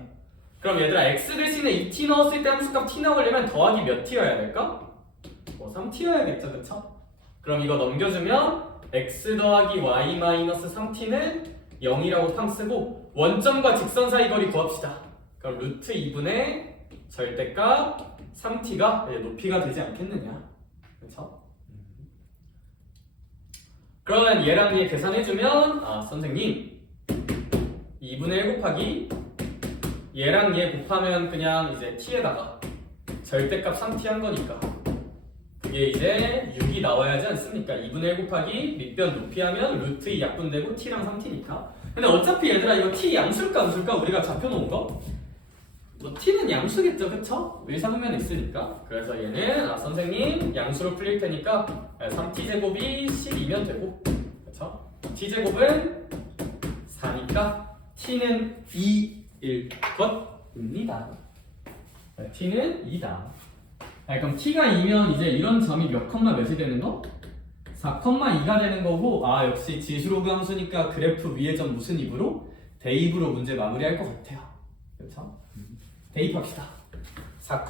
그럼 얘들아 x 대신에 2t 넣었을 때 함수값 t 나오려면 더하기 몇 t여야 될까? 뭐 3t여야겠죠, 그쵸? 그럼 이거 넘겨주면 x 더하기 y 마이너스 3t는 0이라고 팡 쓰고 원점과 직선 사이 거리 구합시다. 그럼 루트 2분의 절대값 3t가 높이가 되지 않겠느냐, 그쵸? 그러면 얘랑 얘 계산해주면 아 선생님 2분의 1 곱하기 얘랑 얘 곱하면 그냥 이제 t에다가 절대값 3t 한 거니까 그게 이제 6이 나와야지 않습니까? 2분의 1 곱하기 밑변 높이 하면 루트 2 약분되고 t랑 3t니까. 근데 어차피 얘들아 이거 t 양수일까 암수일까 우리가 잡혀놓은 거? 뭐 t는 양수겠죠, 그쵸? 의사분면에 있으니까. 그래서 얘는 아 선생님 양수로 풀릴 테니까 3t제곱이 12면 되고, 그쵸? t제곱은 4니까 t는 2일 것입니다. t는 2다. 그럼 t가 2면 이제 이런 점이 몇 컴마 몇이 되는 거? 4,2가 되는 거고, 아 역시 지수로그 함수니까 그래프 위에 점 무슨 입으로? 대입으로 문제 마무리할 것 같아요. 그렇죠? 대입합시다. 4,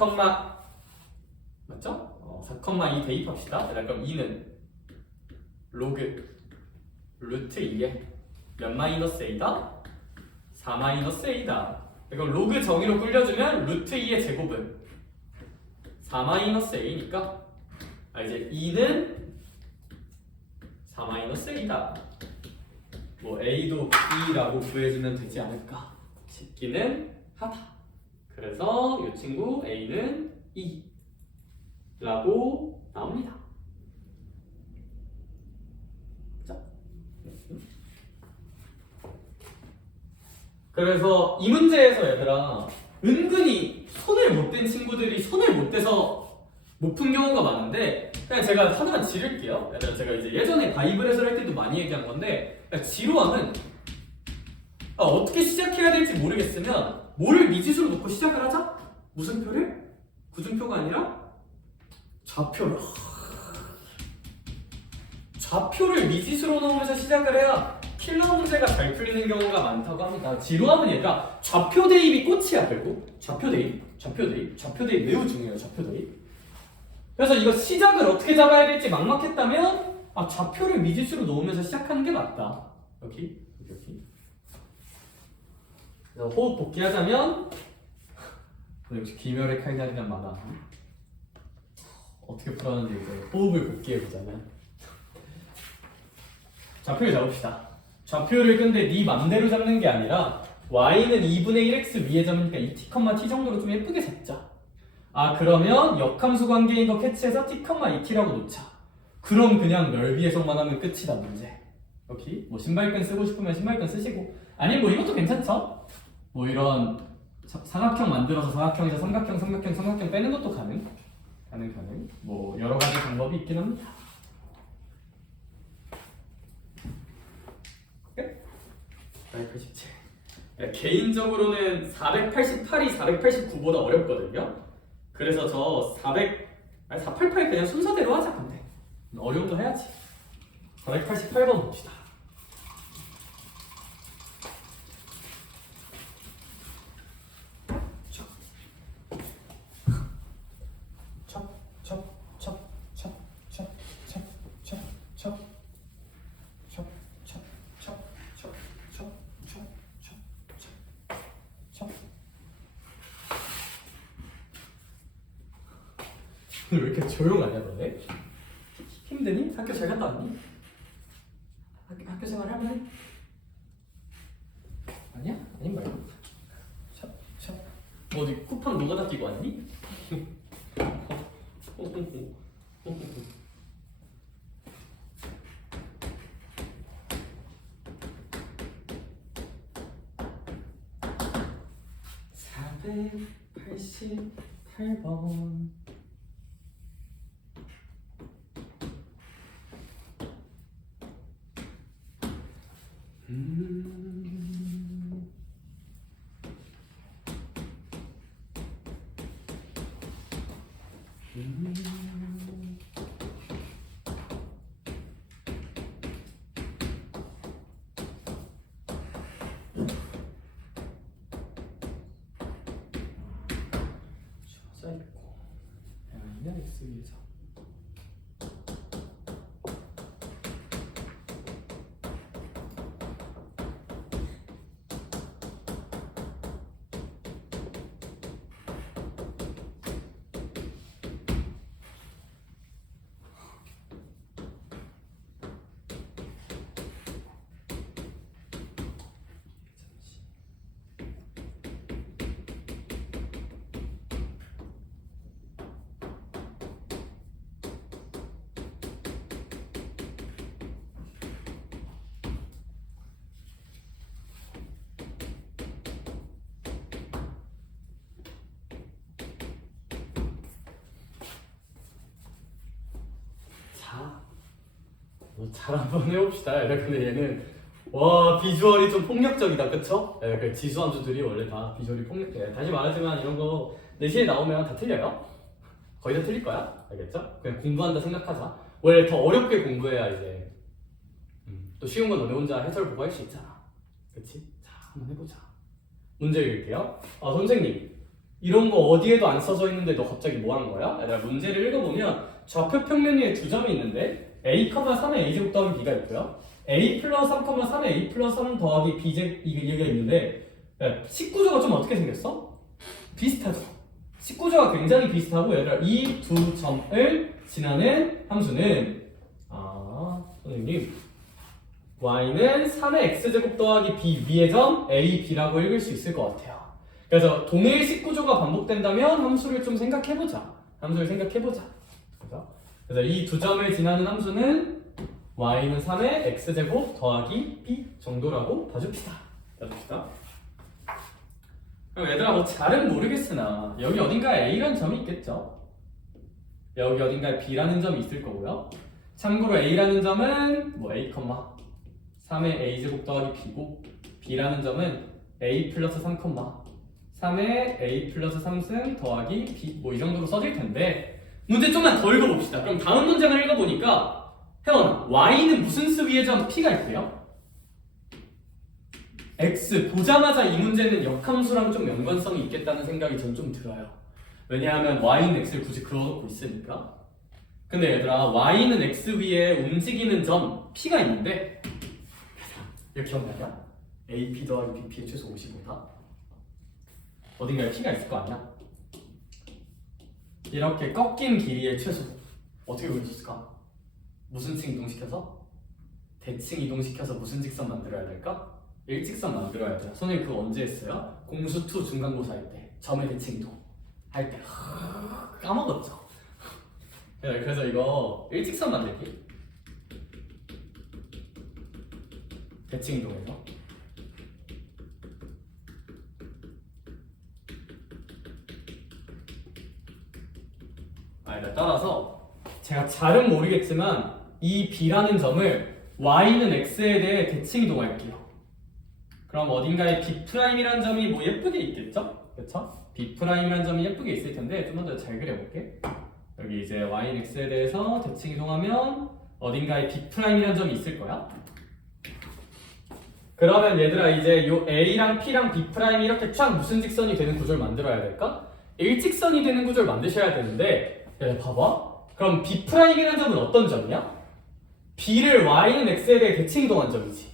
맞죠? 4,2 대입합시다. 그럼 2는 로그 루트 2에 몇 마이너스 a다? 4 마이너스 a다. 이거 로그 정의로 불려주면 루트 2의 제곱은 4 마이너스 a니까 아 이제 2는 4 마이너스 a다. 뭐 a도 b라고 구해주면 되지 않을까 싶기는 하다. 그래서 이 친구 a는 2라고 나옵니다. 그렇죠? 그래서 이 문제에서 얘들아 은근히 손을 못 댄 친구들이 손을 못 대서 못 푼 경우가 많은데 그냥 제가 하나만 지를게요. 얘들아 제가 이제 예전에 바이블 해설할 때도 많이 얘기한 건데 지루함은 어떻게 시작해야 될지 모르겠으면 뭐를 미지수로 놓고 시작을 하자? 무슨 표를? 구준표가 아니라 좌표를. 좌표를 미지수로 놓으면서 시작을 해야 킬러 문제가 잘 풀리는 경우가 많다고 합니다. 지루함은 얘가 좌표 대입이 꽃이야 결국. 좌표 대입 매우 중요해요. 좌표 대입. 그래서 이거 시작을 어떻게 잡아야 될지 막막했다면 좌표를 미지수로 놓으면서 시작하는 게 맞다. 여기. 그래서 호흡 복귀하자면 역시 귀멸의 칼날이란 만화 어떻게 풀었는지 이제 호흡을 복귀해보자면 좌표를 잡읍시다. 좌표를 근데 네 맘대로 잡는 게 아니라 y는 2분의 1x 위의 점이니까 2t, t 정도로 좀 예쁘게 잡자. 그러면 역함수 관계인 거 캐치해서 t, 2t라고 놓자. 그럼 그냥 넓이 해석만 하면 끝이다 문제. 여기 뭐 신발끈 쓰고 싶으면 신발끈 쓰시고 아니면 뭐 이것도 괜찮죠? 뭐 이런 사각형 만들어서 사각형에서 삼각형 빼는 것도 가능. 뭐 여러 가지 방법이 있긴 합니다. 끝? 487. 개인적으로는 488이 489보다 어렵거든요. 그래서 저 488 그냥 순서대로 하자. 근데 어려운 거 해야지. 488번 봅시다. 오늘 왜 이렇게 조용하냐 너네? 힘드니? 학교 잘 갔다 왔니? 학교 생활 할만해? 아니야? 아닌 말고 샵 뭐 어디 쿠팡 노가다 끼고 왔니? (488번) 써있고 M이는 X 위에서 잘 한번 해봅시다. 근데 얘는 와 비주얼이 좀 폭력적이다, 그쵸? 그 지수함수들이 원래 다 비주얼이 폭력적이야. 다시 말하지만 이런 거 내신에 나오면 다 틀려요. 거의 다 틀릴 거야, 알겠죠? 그냥 공부한다 생각하자. 원래 더 어렵게 공부해야 이제 또 쉬운 건 너네 혼자 해설 보고 할 수 있잖아, 그치? 자, 한번 해보자. 문제 읽을게요. 선생님, 이런 거 어디에도 안 써져 있는데 너 갑자기 뭐 한 거야? 얘들아, 문제를 읽어보면 좌표 평면 위에 두 점이 있는데 a, 3의 a제곱 더하기 b가 있고요. a 플러스 3, 3의 a 플러스 3 더하기 b제곱 이게 있는데 식구조가 좀 어떻게 생겼어? 비슷하죠? 식구조가 굉장히 비슷하고 얘들아 이 두 점을 지나는 함수는 선생님 y는 3의 x제곱 더하기 b 위의 점 a, b라고 읽을 수 있을 것 같아요. 그래서 동일 식구조가 반복된다면 함수를 좀 생각해보자. 그래서 이 두 점을 지나는 함수는 y는 3의 x제곱 더하기 b 정도라고 봐줍시다. 그럼 얘들아 뭐 잘은 모르겠으나 여기 어딘가에 a라는 점이 있겠죠? 여기 어딘가에 b라는 점이 있을 거고요. 참고로 a라는 점은 뭐 a, 3의 a제곱 더하기 b고 b라는 점은 a 플러스 3, 3의 a 플러스 3승 더하기 b 뭐 이 정도로 써질 텐데 문제 좀만 더 읽어봅시다. 그럼 다음 문장을 읽어보니까 혜원아, y는 무슨 수 위의 점 p가 있고요? x 보자마자 이 문제는 역함수랑 좀 연관성이 있겠다는 생각이 전 좀 들어요. 왜냐하면 y는 x를 굳이 그어놓고 있으니까. 근데 얘들아 y는 x 위에 움직이는 점 p가 있는데 이거 기억나냐? AP 더하기 BP의 최소 55다. 어딘가에 p가 있을 거 아니야? 이렇게 꺾인 길이의 최소 어떻게 그릴 수 있을까? 무슨 층 이동시켜서? 대칭 이동시켜서 무슨 직선 만들어야 될까? 일직선 만들어야 돼요. 선생님 그거 언제 했어요? 공수2 중간고사 할 때 점의 대칭 이동 할 때 까먹었죠? 그래서 이거 일직선 만들기 대칭 이동해서 따라서 제가 잘은 모르겠지만 이 b라는 점을 y는 x에 대해 대칭 이동할게요. 그럼 어딘가에 b'이라는 점이 뭐 예쁘게 있겠죠? 그쵸? b'이라는 점이 예쁘게 있을 텐데 좀만 더 잘 그려볼게. 여기 이제 y는 x에 대해서 대칭 이동하면 어딘가에 b'이라는 점이 있을 거야. 그러면 얘들아 이제 요 a랑 p랑 b'이 이렇게 쫙 무슨 직선이 되는 구조를 만들어야 될까? 일직선이 되는 구조를 만드셔야 되는데 봐봐. 그럼 b'이라는 점은 어떤 점이야? b를 y는 x에 대해 대칭 이동한 점이지.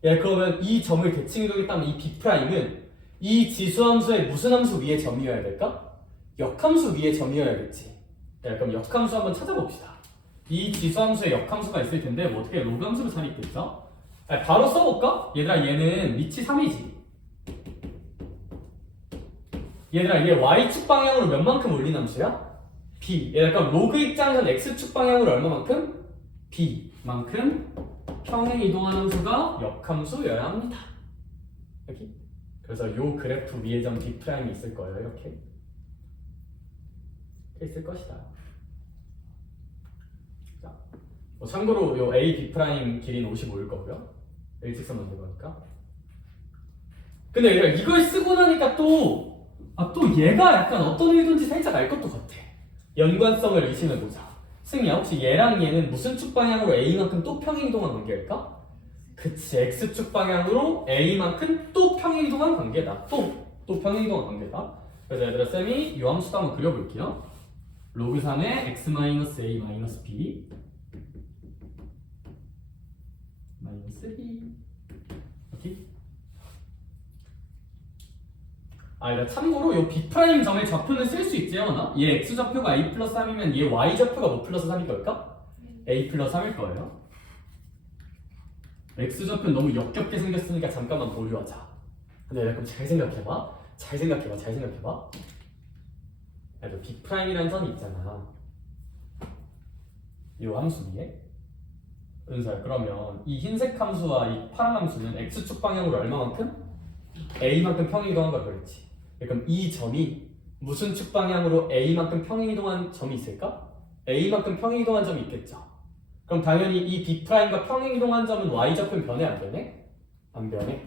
그러면 이 점을 대칭 이동했다면 이 b'은 이 지수함수의 무슨 함수 위의 점이어야 될까? 역함수 위의 점이어야겠지. 자, 그럼 역함수 한번 찾아봅시다. 이 지수함수에 역함수가 있을 텐데 뭐 어떻게 로그함수로 잘 있겠죠? 자, 바로 써볼까? 얘들아 얘는 밑이 3이지. 얘들아 이게 y축 방향으로 몇 만큼 올린 함수야? b. 얘들아 그럼 로그 입장에서는 x축 방향으로 얼마만큼? b만큼 평행 이동한 함수가 역함수여야 합니다. 여기. 그래서 요 그래프 위에 점 B'이 있을 거예요. 이렇게 있을 것이다. 자, 뭐 참고로 요 A, B' 길이는 55일 거고요. 일직선 만든 거니까. 근데 얘들아 이걸 쓰고 나니까 또 얘가 약간 어떤 의도인지 살짝 알 것도 같아. 연관성을 의심해보자. 승희야 혹시 얘랑 얘는 무슨 축 방향으로 A만큼 또 평행이동한 관계일까? 그치, X축 방향으로 A만큼 또 평행이동한 관계다. 또 평행이동한 관계다. 그래서 얘들아 쌤이 이 함수도 한번 그려볼게요. 로그 3의 x-a-b -b 오케이? 얘들아 참고로 요 B' 점의 좌표는 쓸 수 있지 영원아? 얘 X좌표가 A 플러스 3이면 얘 Y좌표가 뭐 플러스 3일 걸까? A 플러스 3일 거예요. X좌표는 너무 역겹게 생겼으니까 잠깐만 보류하자. 근데 얘들아 그럼 잘 생각해봐. 얘들아 B'이라는 선이 있잖아. 이 함수 위에 은서야 그러면 이 흰색 함수와 이 파란 함수는 X축 방향으로 얼마만큼? A만큼 평행이동한 걸 그랬지. 그럼 이 점이 무슨 축 방향으로 A만큼 평행이동한 점이 있을까? A만큼 평행이동한 점이 있겠죠. 그럼 당연히 이 B'과 평행이동한 점은 Y좌표는 변해 안 되네? 안 변해.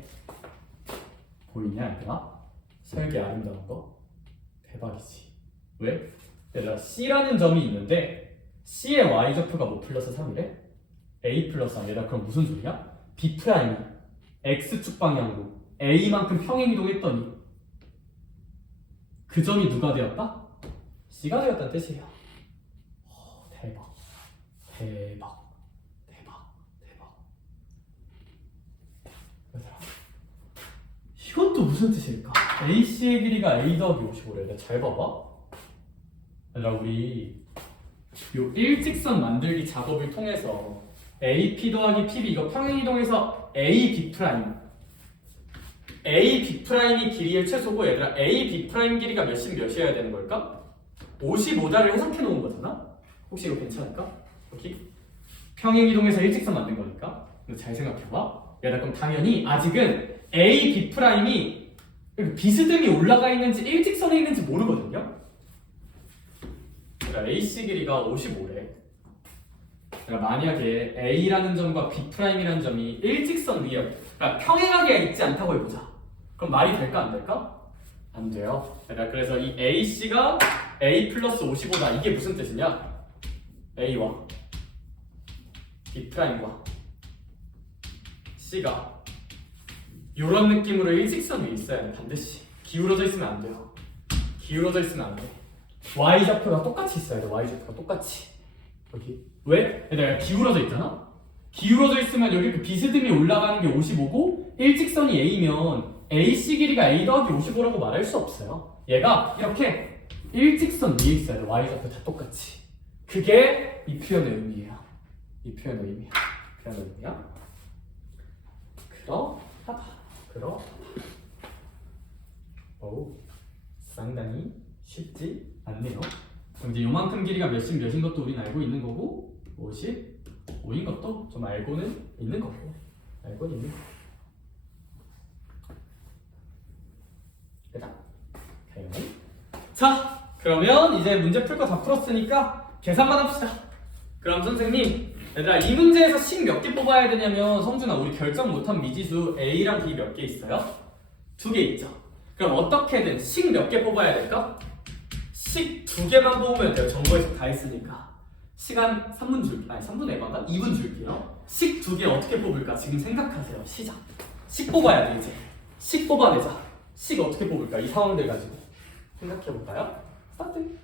보이냐 얘들아? 설계 아름다운 거? 대박이지. 왜? 얘들아 C라는 점이 있는데 C의 Y좌표가 뭐 플러스 3이래? A 플러스 3. 얘들아 그럼 무슨 소리야? B'이 X축 방향으로 A만큼 평행이동했더니 그 점이 누가 되었다? C가 되었다는 뜻이에요. 대박. 얘들아 이건 또 무슨 뜻일까? AC의 길이가 A 더하기 55래. 내가 잘 봐봐. 얘들아 우리 요 일직선 만들기 작업을 통해서 AP 더하기 PB 이거 평행이동해서 AB' AB'이 길이의 최소고 얘들아 AB' 길이가 몇이어야 되는 걸까? 55자를 해석해 놓은 거잖아? 혹시 이거 괜찮을까? 오케이? 평행이동해서 일직선 만든 거니까 이거 잘 생각해봐. 얘들아 그럼 당연히 아직은 AB'이 비스듬히 올라가 있는지 일직선에 있는지 모르거든요? 얘들아 AC 길이가 55래. 그러니까 만약에 A라는 점과 B'이라는 점이 일직선 위에 그러니까 평행하게 있지 않다고 해보자. 그럼 말이 될까 안 될까? 안 돼요. 그러니까 그래서 이 AC가 A 플러스 55다. 이게 무슨 뜻이냐? A와 B'과 C가 이런 느낌으로 일직선 위에 있어야 돼. 반드시 기울어져 있으면 안 돼요. 기울어져 있으면 안 돼. Y좌표가 똑같이 있어야 돼. Y좌표가 똑같이. 여기 왜? 얘들아 기울어져 있잖아? 기울어져 있으면 여기 그 비스듬히 올라가는 게 55고 일직선이 A면 AC 길이가 A 더하기 55라고 말할 수 없어요. 얘가 이렇게 일직선 위에 있어야 돼. Y좌표 다 똑같이. 그게 이 표현의 의미예요. 이 표현의 의미야. 그렇다. 오, 상당히 쉽지 않네요. 그럼 이제 요만큼 길이가 몇인 것도 우리는 알고 있는 거고 55인 것도 좀 알고는 있는 거고 됐다? 자 그러면 이제 문제 풀 거 다 풀었으니까 계산만 합시다. 그럼 선생님 얘들아 이 문제에서 식 몇 개 뽑아야 되냐면 성준아 우리 결정 못한 미지수 A랑 B 몇 개 있어요? 2개 있죠. 그럼 어떻게든 식 몇 개 뽑아야 될까? 식 2개만 뽑으면 돼요. 정보에서 다 했으니까. 시간 3분 줄게요. 아니 3분 에반가? 2분 줄게요. 식 2개 어떻게 뽑을까? 지금 생각하세요. 시작. 식 뽑아야 돼 이제. 식 뽑아내자. 식 어떻게 뽑을까? 이 상황들 가지고 생각해볼까요? 스타트.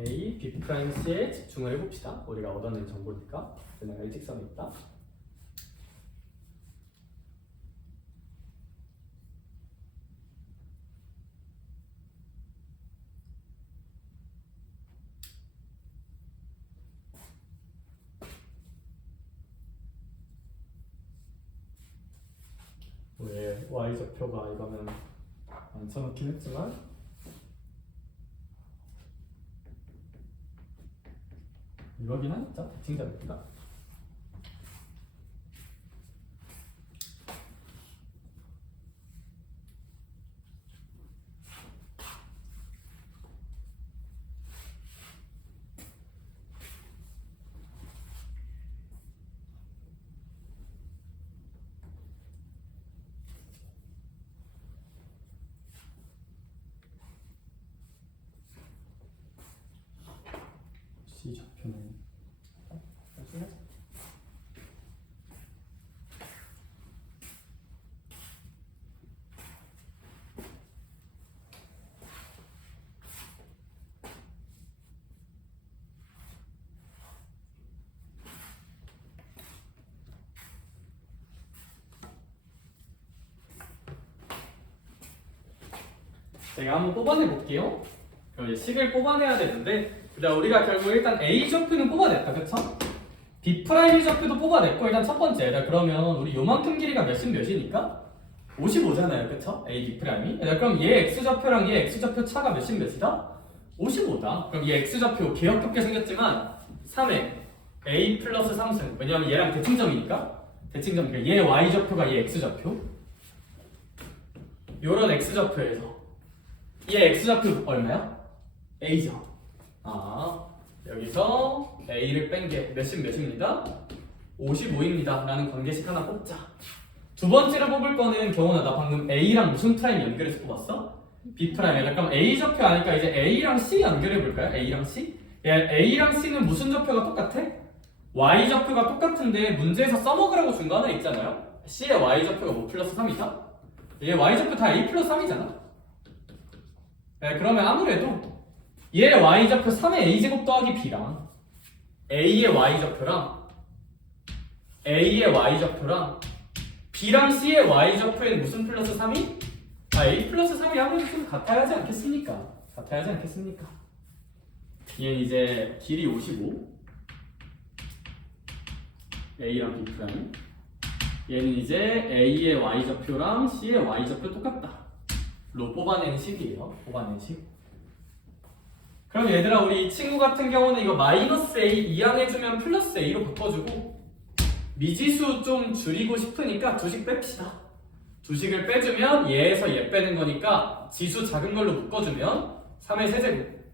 A, B'C에 집중을 해봅시다. 우리가 얻어낸 정보니까. 내가 일직선이 있다. 왜 Y좌표가 이거는 안 써놓긴 했지만 이거긴 하겠죠? 대칭점이니까. C좌표는 제가 한번 뽑아내 볼게요. 그럼 이제 식을 뽑아내야 되는데 일단 우리가 결국 일단 A좌표는 뽑아냈다, 그쵸? B'좌표도 뽑아냈고 일단 첫 번째 일단 그러면 우리 요만큼 길이가 몇이니까? 55잖아요, 그쵸? A, B'이 그럼 얘 X좌표랑 얘 X좌표 차가 몇이다? 55다. 그럼 얘 X좌표 개역겹게 생겼지만 3에 A 플러스 3승 왜냐면 얘랑 대칭점이니까 얘 Y좌표가 얘 X좌표 요런 X좌표에서 얘 X좌표 얼마야? A죠. 여기서 A를 뺀 게 몇입니다? 55입니다. 라는 관계식 하나 뽑자. 두 번째로 뽑을 거는 경훈아 나 방금 A랑 무슨 프라임 연결해서 뽑았어? B 프라임. 그럼 A 좌표 아니까 이제 A랑 C 연결해 볼까요? A랑 C? A랑 C는 무슨 좌표가 똑같아? Y 좌표가 똑같은데 문제에서 써먹으라고 준 거 하나 있잖아요. C의 Y 좌표가 뭐 플러스 3이다? 얘 Y 좌표 다 A 플러스 3이잖아. 그러면 아무래도 얘 Y좌표 3의 A제곱 더하기 B랑 A의 Y좌표랑 A의 Y좌표랑 B랑 C의 Y좌표엔 무슨 플러스 3이? A 플러스 3이 아무래도 좀 같아야 하지 않겠습니까? 얘는 이제 길이 55 A랑 B 프라임 얘는 이제 A의 Y좌표랑 C의 Y좌표 똑같다 로 뽑아낸 식이에요. 그럼 얘들아 우리 이 친구 같은 경우는 이거 마이너스 A 이항해주면 플러스 A로 바꿔주고 미지수 좀 줄이고 싶으니까 두식 뺍시다. 두식을 빼주면 얘에서 얘 빼는 거니까 지수 작은 걸로 묶어주면 3의 세제곱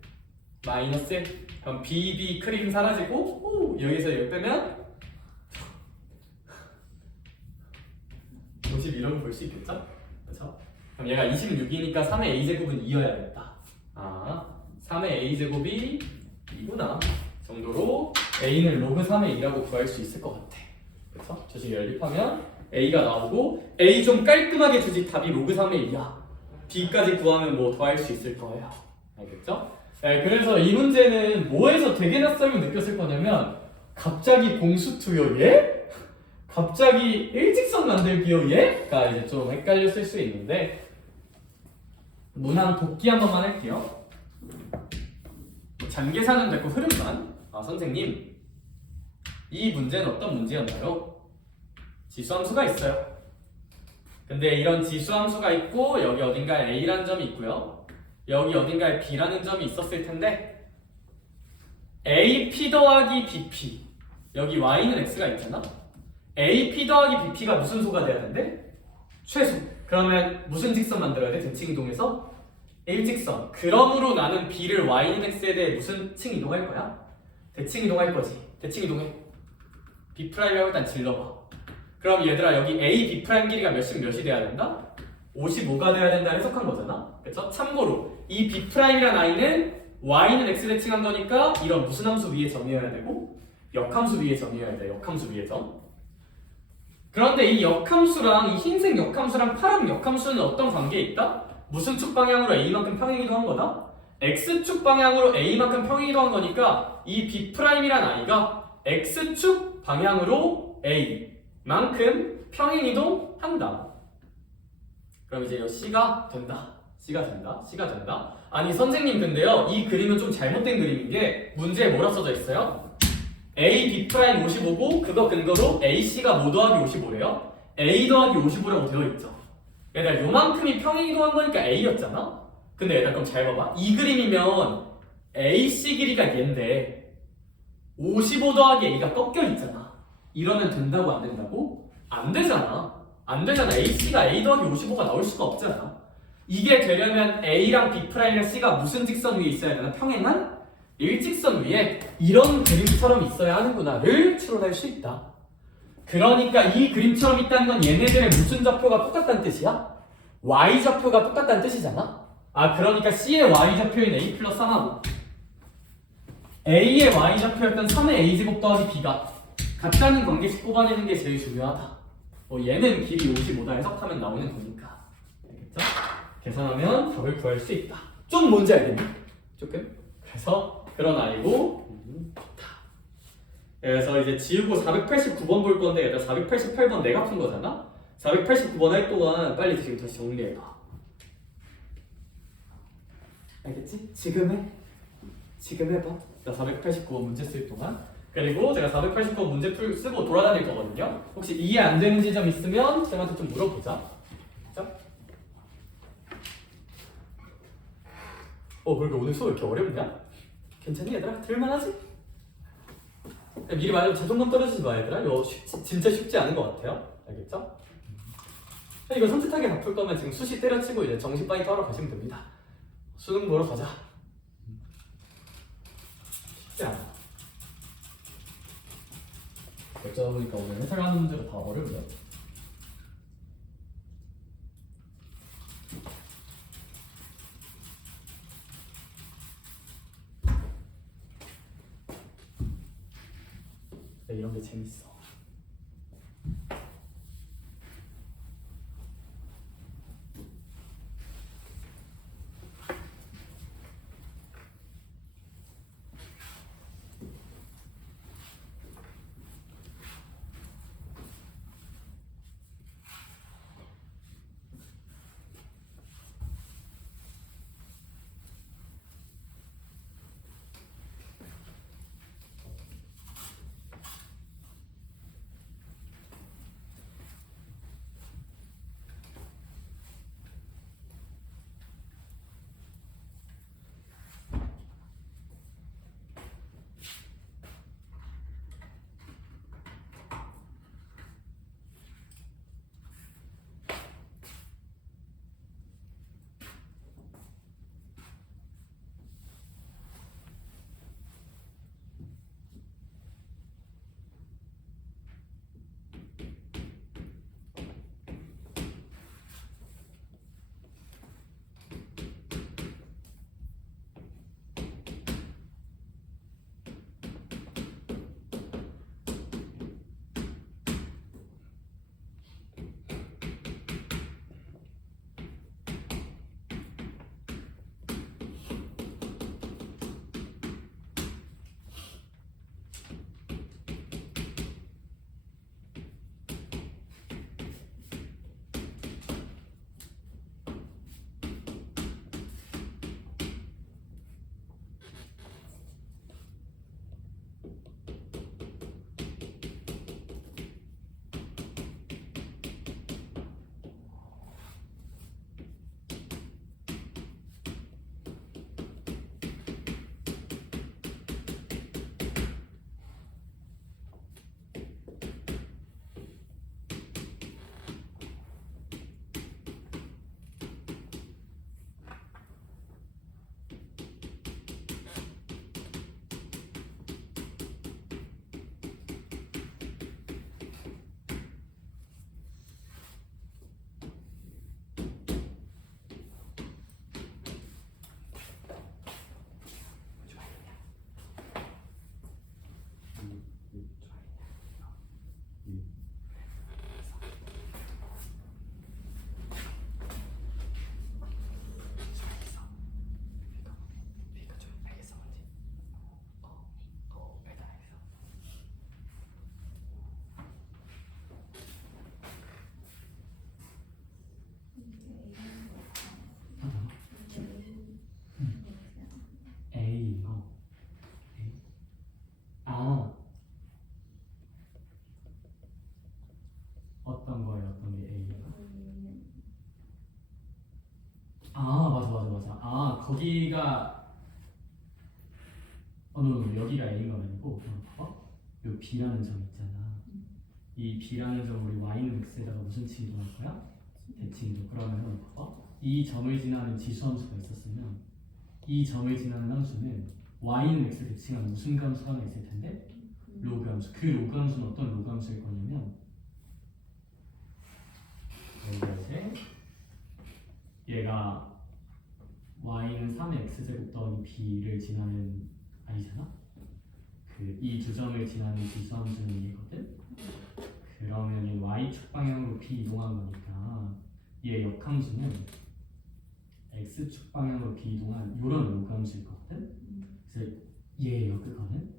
마이너스 1 그럼 BB 크림 사라지고 여기서 얘 빼면 51로 볼 수 있겠죠? 그렇죠? 그럼 얘가 26이니까 3의 a제곱은 2여야겠다. 3의 a제곱이 2구나 정도로 a는 로그 3의 2라고 구할 수 있을 것 같아. 그래서 주식 연립하면 a가 나오고 a 좀 깔끔하게 주식 답이 로그 3의 2야. b까지 구하면 뭐 더할 수 있을 거예요. 알겠죠? 그래서 이 문제는 뭐에서 되게 낯설게 느꼈을 거냐면 갑자기 공수투요 얘? 갑자기 일직선 만들기요 얘가 이제 좀 헷갈렸을 수 있는데 문항 돕기 한 번만 할게요. 잔계산은 됐고 흐름만. 선생님 이 문제는 어떤 문제였나요? 지수함수가 있어요. 근데 이런 지수함수가 있고 여기 어딘가에 A라는 점이 있고요. 여기 어딘가에 B라는 점이 있었을 텐데 AP 더하기 BP 여기 Y는 X가 있잖아. AP 더하기 BP가 무슨 소가 돼야 된대? 최소. 그러면 무슨 직선 만들어야 돼? 대칭이동에서 일직선. 그러므로 나는 B를 Y는 X에 대해 무슨 층 이동할 거야? 대칭이동할 거지. 대칭이동해. B'하고 일단 질러봐. 그럼 얘들아 여기 A, B' 길이가 몇이 돼야 된다? 55가 돼야 된다 해석한 거잖아. 그쵸? 참고로 이 B'이란 I는 Y는 X 대칭한 거니까 이런 무슨 함수 위에 점이어야 되고 역함수 위에 점이어야 돼. 역함수 위에 점. 그런데 이 역함수랑 이 흰색 역함수랑 파란 역함수는 어떤 관계에 있다? 무슨 축 방향으로 A만큼 평행이동한 거다? x축 방향으로 a만큼 평행이동한 거니까 이 b'이란 i가 x축 방향으로 a만큼 평행이동한다. 그럼 이제 이 c가 된다. c가 된다. 아니 선생님 근데요 이 그림은 좀 잘못된 그림인 게 문제에 뭐라 써져 있어요? a, b' 55고 그거 근거로 ac가 뭐 더하기 55래요? a 더하기 55라고 되어 있죠. 얘들아 요만큼이 평행이동한 거니까 a였잖아? 근데 얘들아 그럼 잘 봐봐. 이 그림이면 AC 길이가 얘인데 55 더하기 a가 꺾여 있잖아. 이러면 된다고 안 된다고? 안 되잖아. AC가 a 더하기 55가 나올 수가 없잖아. 이게 되려면 a랑 b'이랑 c가 무슨 직선 위에 있어야 되나? 평행한 일직선 위에 이런 그림처럼 있어야 하는구나를 추론할 수 있다. 그러니까 이 그림처럼 있다는 건 얘네들의 무슨 좌표가 똑같다는 뜻이야? y좌표가 똑같다는 뜻이잖아. 그러니까 C의 y좌표인 A 플러스 3하고 A의 y좌표였던 3의 A제곱 더하기 B가 같다는 관계식 뽑아내는 게 제일 중요하다. 얘는 길이 55다 해석하면 나오는 거니까. 알겠죠? 계산하면 답을 구할 수 있다. 좀 뭔지 알겠니? 조금? 그래서 그런 아이고 좋다. 그래서 이제 지우고 489번 볼 건데 얘들아 488번 내가 푼 거잖아? 489번 할 동안 빨리 지금 다시 정리해봐. 알겠지? 지금 해. 지금 해봐. 나 489번 문제 쓸 동안. 그리고 제가 489번 문제 쓰고 돌아다닐 거거든요. 혹시 이해 안 되는 지점 있으면 쌤한테 좀 물어보자. 그렇죠? 그렇게 오늘 수업 왜 이렇게 어렵냐? 괜찮니 얘들아? 들만하지? 미리 말하면 자존감 떨어지지 마 얘들아. 이거 진짜 쉽지 않은 것 같아요. 알겠죠? 이거 선택하게 바쁠 거면 지금 수시 때려치고 이제 정신 파이터 하러 가시면 됩니다. 수능 보러 가자. 쉽지 않아. 어쩌다 보니까 오늘 해설하는 문제가 다 어려워요. 이런 게 재밌어. 여기가 여기가 A인 건 아니고 봐봐. 요 B라는 점 있잖아. 이 B라는 점을 우리 Y는 X에다가 무슨 칭 이동할 거야? 대칭이동. 그러면 봐봐. 이 점을 지나는 지수 함수가 있었으면 이 점을 지나는 함수는 Y는 X 대칭한 무슨 함수가 하나 있을 텐데 로그 함수. 그 로그 함수는 어떤 로그 함수일 거냐면 여기가 이제 얘가 y는 3의 x제곱 더하기 b를 지나는 i잖아? 이 두 점을 지나는 지수함수는 얘거든? 그러면 이 y축 방향으로 b 이동한 거니까 얘 역함수는 x축 방향으로 b 이동한 이런 로그함수일 거거든? 그래서 얘예요 그거는?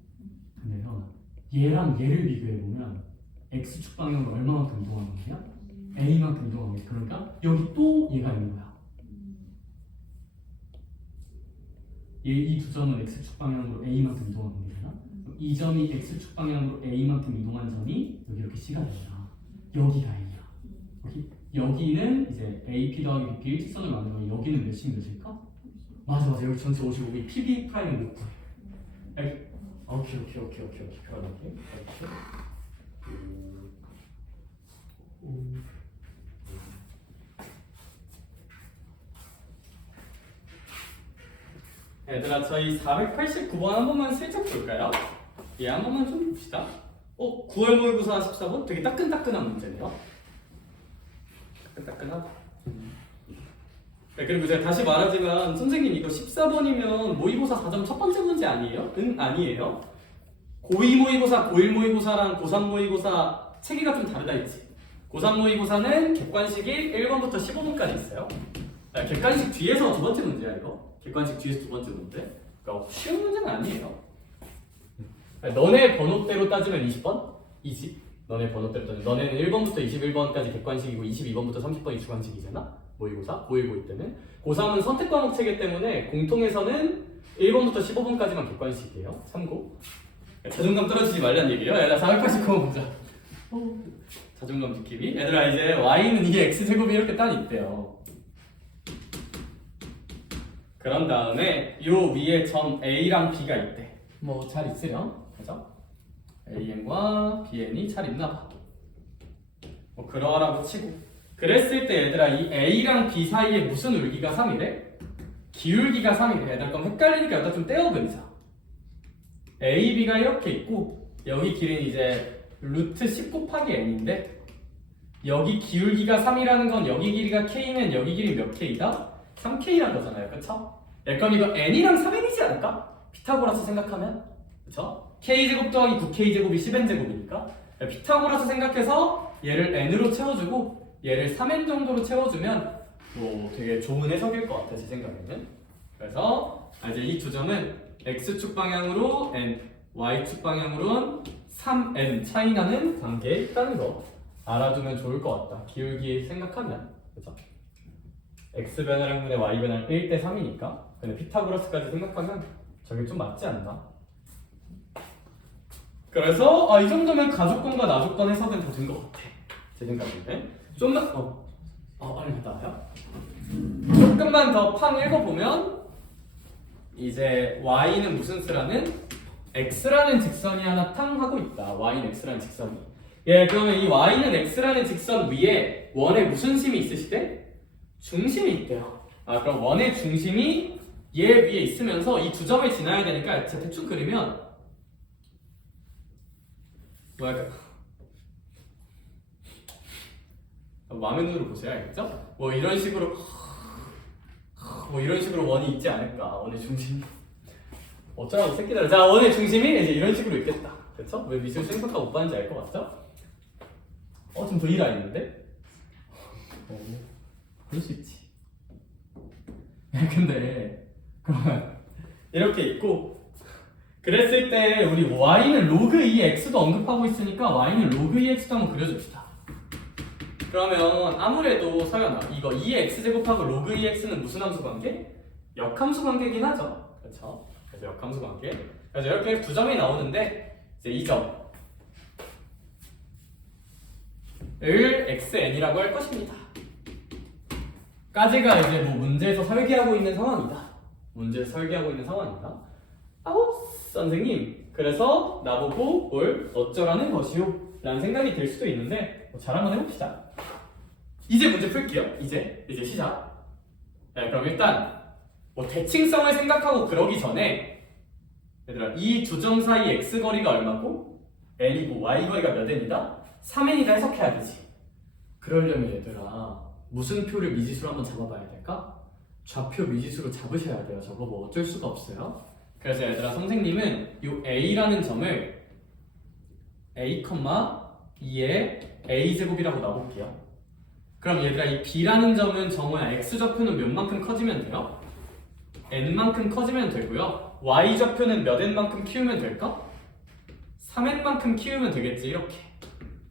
근데 형 얘랑 얘를 비교해보면 x축 방향으로 얼마만큼 이동한 거냐? a만큼 이동한 거야. 그러니까 여기 또 얘가 있는 거야. 이 두 점은 x축 방향으로 a만큼 이동한 겁니다. 이 점이 x축 방향으로 a만큼 이동한 점이 여기 이렇게 C가 됩니다. 여기가 A야. 여기는 이제 AP 더하기 BP 일직선을 만들면 여기는 몇일까? 맞아 여기 전체 55이 PB 프라임은 몇 구해? 오케이 그런 느낌. 얘들아 저희 489번 한 번만 슬쩍 볼까요? 예, 한 번만 좀 봅시다. 9월 모의고사 14번 되게 따끈따끈한 문제네요. 따끈따끈하다. 네, 그리고 제가 다시 말하지만 선생님 이거 14번이면 모의고사 4점 첫 번째 문제 아니에요? 응 아니에요. 고2 모의고사, 고1 모의고사랑 고3 모의고사 체계가 좀 다르다 했지. 고3 모의고사는 객관식이 1번부터 15번까지 있어요. 객관식 뒤에서 두 번째 문제야 이거. 객관식 뒤에서 두 번째 문제. 그러니까 쉬운 문제는 아니에요. 너네 번호대로 따지면 20번? 20? 너네 번호대로 따지면 너네는 1번부터 21번까지 객관식이고 22번부터 30번이 주관식이잖아? 모의고사? 고1, 고2 때는. 고3은 선택 과목 체계 때문에 공통에서는 1번부터 15번까지만 객관식이에요. 참고. 자존감 떨어지지 말란 얘기예요. 얘들아 489번 보자. 자존감 지키기. 얘들아 이제 y는 이게 x제곱이 이렇게 딱 있대요. 그런 다음에 요 위에 점 A랑 B가 있대. 뭐 잘 있으렴. 그죠? AN과 BN이 잘 있나봐. 뭐 그러라고 치고. 그랬을 때 얘들아 이 A랑 B 사이에 무슨 울기가 3이래? 기울기가 3이래. 얘들아 그럼 헷갈리니까 여기다 좀 떼어 그리자. A, B가 이렇게 있고 여기 길이는 이제 루트 10 곱하기 n인데 여기 기울기가 3이라는 건 여기 길이가 k면 여기 길이 몇 k다? 3k라는 거잖아요. 그쵸? 그럼 이거 n이랑 3n이지 않을까? 피타고라스 생각하면 그쵸? k제곱 더하기 9k제곱이 10n제곱이니까 피타고라스 생각해서 얘를 n으로 채워주고 얘를 3n 정도로 채워주면 뭐 되게 좋은 해석일 것 같아 제 생각에는. 그래서 이제 이 두 점은 x축 방향으로 n, y축 방향으로는 3n 차이 나는 관계에 있다는 거 알아두면 좋을 것 같다. 기울기 생각하면 그쵸? x변화량분의 y변화량 1대 3이니까 근데 피타고라스까지 생각하면 저게 좀 맞지 않나? 그래서 이 정도면 가족권과 나족권 해석은 다 된 것 같아 제 생각인데 좀만 빨리 갔다 와요. 조금만 더 팡 읽어보면 이제 y는 무슨 수라는 x라는 직선이 하나 탕 하고 있다. y는 x라는 직선이. 예, 그러면 이 y는 x라는 직선 위에 원의 무슨 심이 있으시대? 중심이 있대요. 그럼 원의 중심이 얘 위에 있으면서 이 두 점을 지나야 되니까 제가 대충 그리면 뭐랄까 마음의 눈으로 보세요. 알겠죠? 뭐 이런 식으로 원이 있지 않을까. 원의 중심 어쩌라고 새끼들. 자, 원의 중심이 이제 이런 식으로 있겠다. 그쵸? 왜 미술 생각하고 못 봤는지 알 것 같죠? 좀 V라 있는데? 그럴 수 있지. 근데 그러면 이렇게 있고 그랬을 때 우리 y는 로그 2x도 언급하고 있으니까 y는 로그 2x도 한번 그려줍시다. 그러면 아무래도 서연아 이거 2x제곱하고 로그 2x는 무슨 함수 관계? 역함수 관계긴 하죠. 그렇죠? 그래서 역함수 관계. 그래서 이렇게 두 점이 나오는데 이제 이 점을 xn이라고 할 것입니다. 까지가 이제 뭐 문제에서 설계하고 있는 상황이다. 문제 설계하고 있는 상황입니다. 아우 선생님, 그래서 나보고 뭘 어쩌라는 것이오? 라는 생각이 들 수도 있는데 잘 한번 해봅시다. 이제 문제 풀게요. 이제 시작. 네, 그럼 일단 뭐 대칭성을 생각하고 그러기 전에 얘들아 이 두 점 사이 x 거리가 얼마고 n이고 y 거리가 몇 n이다? 3n이다 해석해야 되지. 그러려면 얘들아 무슨 표를 미지수로 한번 잡아봐야 될까? 좌표 미지수로 잡으셔야 돼요. 저거 뭐 어쩔 수가 없어요. 그래서 얘들아 선생님은 이 a라는 점을 a, 2의 a제곱이라고 놔볼게요. 그럼 얘들아 이 b라는 점은 정호야 x좌표는 몇 만큼 커지면 돼요? n만큼 커지면 되고요. y좌표는 몇 n만큼 키우면 될까? 3n만큼 키우면 되겠지. 이렇게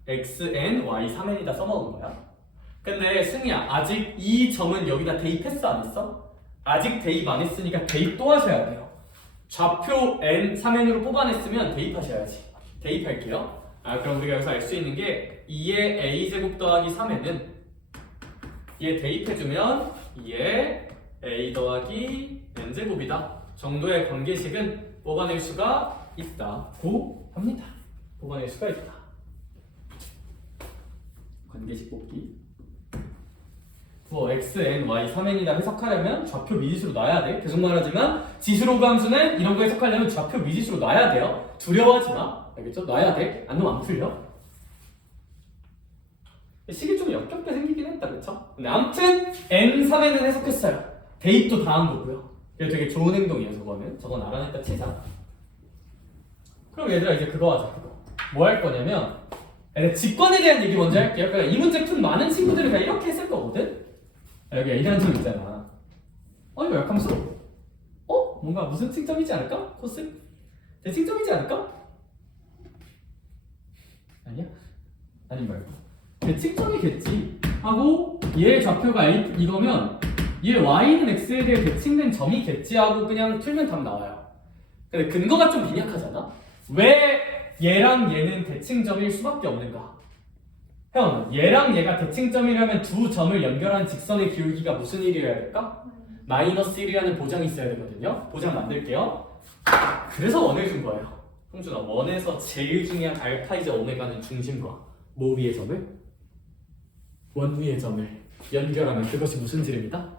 xn, y 3n이다 써먹은 거야. 근데 승희야 아직 이 점은 여기다 대입했어 안 했어? 아직 대입 안 했으니까 대입 또 하셔야 돼요. 좌표 n 3n으로 뽑아냈으면 대입하셔야지. 대입할게요. 그럼 우리가 여기서 알 수 있는 게 2의 a제곱 더하기 3n은 얘 대입해주면 2의 a 더하기 n제곱이다 정도의 관계식은 뽑아낼 수가 있다고 합니다. 뽑아낼 수가 있다. 관계식 뽑기. x, n, y, 3n이다 해석하려면 좌표 미지수로 놔야 돼. 계속 말하지만 지수로그 함수는 이런 거 해석하려면 좌표 미지수로 놔야 돼요. 두려워하지 마. 알겠죠? 놔야 돼. 안 넣으면 안 풀려. 식이 좀 역겹게 생기긴 했다, 그쵸? 근데 아무튼 n3n은 해석했어요. 대입도 다 한 거고요. 이게 되게 좋은 행동이에요, 저거는. 저건 알아냈다 치자. 그럼 얘들아 이제 그거 하자, 그거. 뭐 할 거냐면 직관에 대한 얘기 먼저 할게요. 그러니까 이 문제 푼 많은 친구들이 다 이렇게 했을 거거든? 여기 A라는 점 있잖아. 이거 역함수? 뭔가 무슨 칭점이지 않을까? 코스? 대칭점이지 않을까? 아니야? 아닌 말고 대칭점이겠지 하고 얘의 좌표가 A 이거면 얘 Y는 X에 대해 대칭된 점이겠지 하고 그냥 틀면 답 나와요. 근데 근거가 좀 빈약하잖아? 왜 얘랑 얘는 대칭점일 수밖에 없는가? 형, 얘랑 얘가 대칭점이라면 두 점을 연결한 직선의 기울기가 무슨 1이어야 될까? 마이너스 1이라는 보장이 있어야 되거든요. 보장 만들게요. 그래서 원을 준 거예요. 홍준아, 원에서 제일 중요한 알파이자 오메가는 중심과 뭐 위의 점을? 원 위의 점을 연결하면 그것이 무슨 지름이다?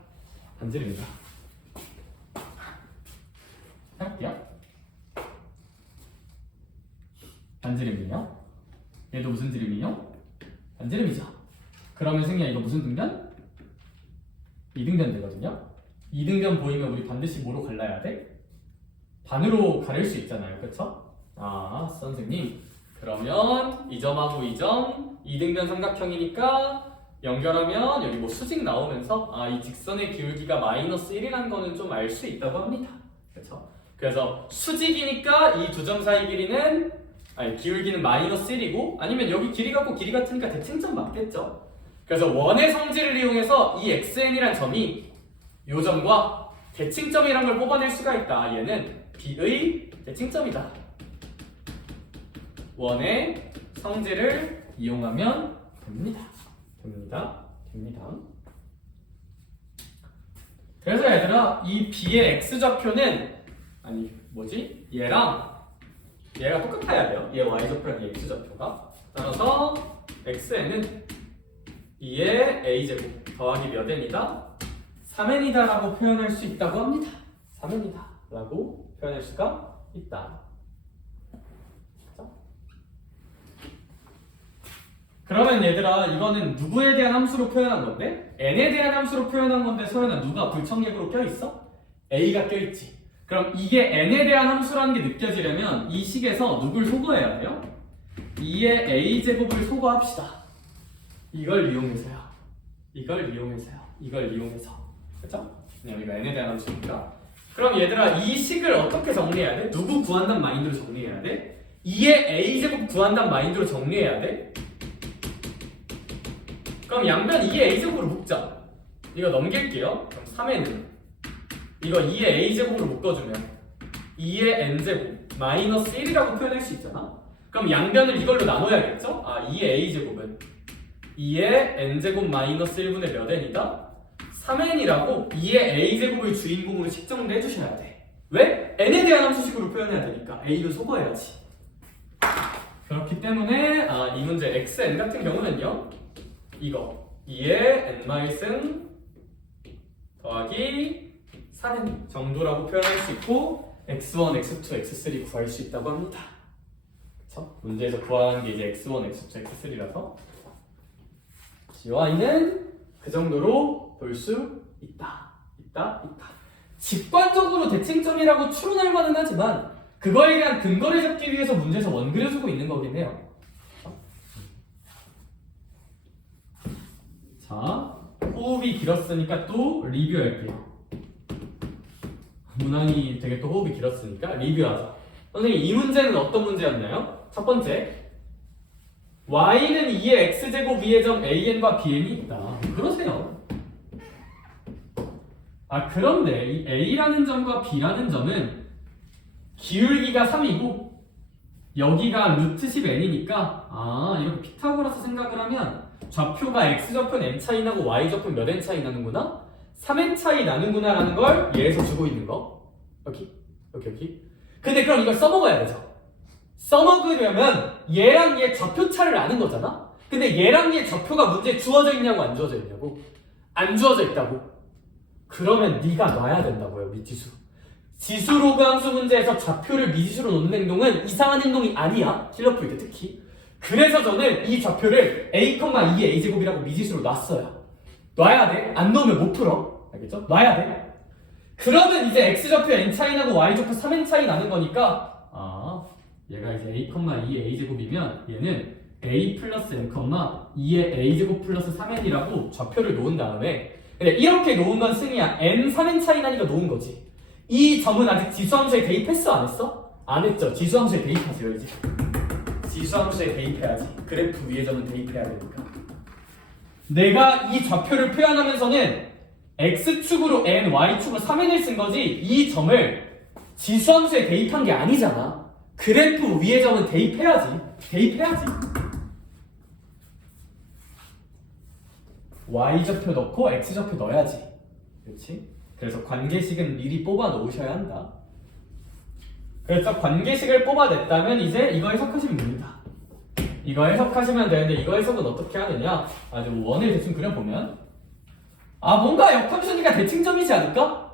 반지름이다. 할게요. 반지름이요? 얘도 무슨 지름이요? 반지름이죠. 그러면 승희야 이거 무슨 등변? 이등변 되거든요. 이등변 보이면 우리 반드시 뭐로 갈라야 돼? 반으로 가릴 수 있잖아요, 그쵸? 선생님 그러면 이 점하고 이 점 이등변 삼각형이니까 연결하면 여기 뭐 수직 나오면서 이 직선의 기울기가 마이너스 1이라는 거는 좀 알 수 있다고 합니다. 그쵸? 그래서 수직이니까 이 두 점 사이 길이는 기울기는 마이너스 1이고 아니면 여기 길이 같고 길이 같으니까 대칭점 맞겠죠? 그래서 원의 성질을 이용해서 이 xn이란 점이 이 점과 대칭점이란 걸 뽑아낼 수가 있다. 얘는 b의 대칭점이다. 원의 성질을 이용하면 됩니다. 그래서 얘들아 이 b의 x좌표는 얘가 똑같아야 돼요. 얘 y좌표랑 얘 x좌표가. 따라서 xn은 2의 a제곱 더하기 몇 n이다? 3n이다 라고 표현할 수 있다고 합니다. 3n이다 라고 표현할 수가 있다. 그렇죠? 그러면 얘들아 이거는 누구에 대한 함수로 표현한 건데? n에 대한 함수로 표현한 건데 소연아 누가 불청객으로 껴있어? a가 껴있지. 그럼 이게 n에 대한 함수라는 게 느껴지려면 이 식에서 누굴 소거해야 돼요? 2의 a제곱을 소거합시다. 이걸 이용해서 그쵸? 여기가 n에 대한 함수니까. 그럼 얘들아 이 식을 어떻게 정리해야 돼? 누구 구한단 마인드로 정리해야 돼? 2의 a제곱 구한단 마인드로 정리해야 돼? 그럼 양변 2의 a제곱으로 묶자. 이거 넘길게요. 그럼 3에는 이거 2의 a제곱으로 묶어주면 2의 n제곱 마이너스 1이라고 표현할 수 있잖아. 그럼 양변을 이걸로 나눠야겠죠? 2의 a제곱은 2의 n제곱 마이너스 1분의 몇 n이다? 3n이라고 2의 a제곱을 주인공으로 측정을 해주셔야 돼. 왜? n에 대한 함수식으로 표현해야 되니까 a를 속어야지. 그렇기 때문에 이 문제 xn 같은 경우는요, 이거 2의 n-n 더하기 4n 정도라고 표현할 수 있고 x1, x2, x3 구할 수 있다고 합니다. 그쵸? 문제에서 구하는 게 이제 x1, x2, x3라서 gy는 그 정도로 볼 수 있다. 직관적으로 대칭점이라고 추론할 만은 하지만 그거에 대한 근거를 잡기 위해서 문제에서 원 그려주고 있는 거긴 해요. 자, 호흡이 길었으니까 또 리뷰할게요. 문항이 되게 또 호흡이 길었으니까 리뷰하자. 선생님, 이 문제는 어떤 문제였나요? 첫 번째, y는 2의 x제곱 위의 점 an과 bn이 있다. 그러세요. 그런데 이 a라는 점과 b라는 점은 기울기가 3이고 여기가 루트 10n이니까 이렇게 피타고라스 생각을 하면 좌표가 x좌표는 n 차이 나고 y좌표는 몇 n 차이 나는구나? 3n 차이 나는구나 라는 걸 얘에서 주고 있는 거. 여기. 근데 그럼 이걸 써먹어야 되죠. 써먹으려면 얘랑 얘 좌표 차를 아는 거잖아? 근데 얘랑 얘 좌표가 문제에 주어져 있냐고 안 주어져 있냐고? 안 주어져 있다고. 그러면 네가 놔야 된다고요, 미지수. 지수로그 함수 문제에서 좌표를 미지수로 놓는 행동은 이상한 행동이 아니야. 실력 풀 때 특히. 그래서 저는 이 좌표를 a, 2의 a제곱이라고 미지수로 놨어요. 놔야 돼. 안 놓으면 못 풀어. 알겠죠? 놔야 돼. 그러면 이제 x좌표 n 차이 나고 y좌표 3n 차이 나는 거니까 얘가 이제 a, 2의 a제곱이면 얘는 a 플러스 n, 2의 a제곱 플러스 3n이라고 좌표를 놓은 다음에 근데 이렇게 놓으면 승이야. n, 3n 차이 나니까 놓은 거지. 이 점은 아직 지수함수에 대입했어? 안 했어? 안 했죠. 지수함수에 대입하세요 이제. 지수함수에 대입해야지. 그래프 위에 점은 대입해야 되니까. 내가 이 좌표를 표현하면서는 x축으로 n, y축으로 3n을 쓴 거지 이 점을 지수함수에 대입한 게 아니잖아. 그래프 위에 점은 대입해야지. y좌표 넣고 x좌표 넣어야지. 그렇지? 그래서 관계식은 미리 뽑아 놓으셔야 한다. 그래서 관계식을 뽑아냈다면 이제 이거 해석하시면 됩니다. 이거 해석하시면 되는데 이거 해석은 어떻게 하느냐? 뭐 원을 대충 그려보면 뭔가 역함수니까 대칭점이지 않을까?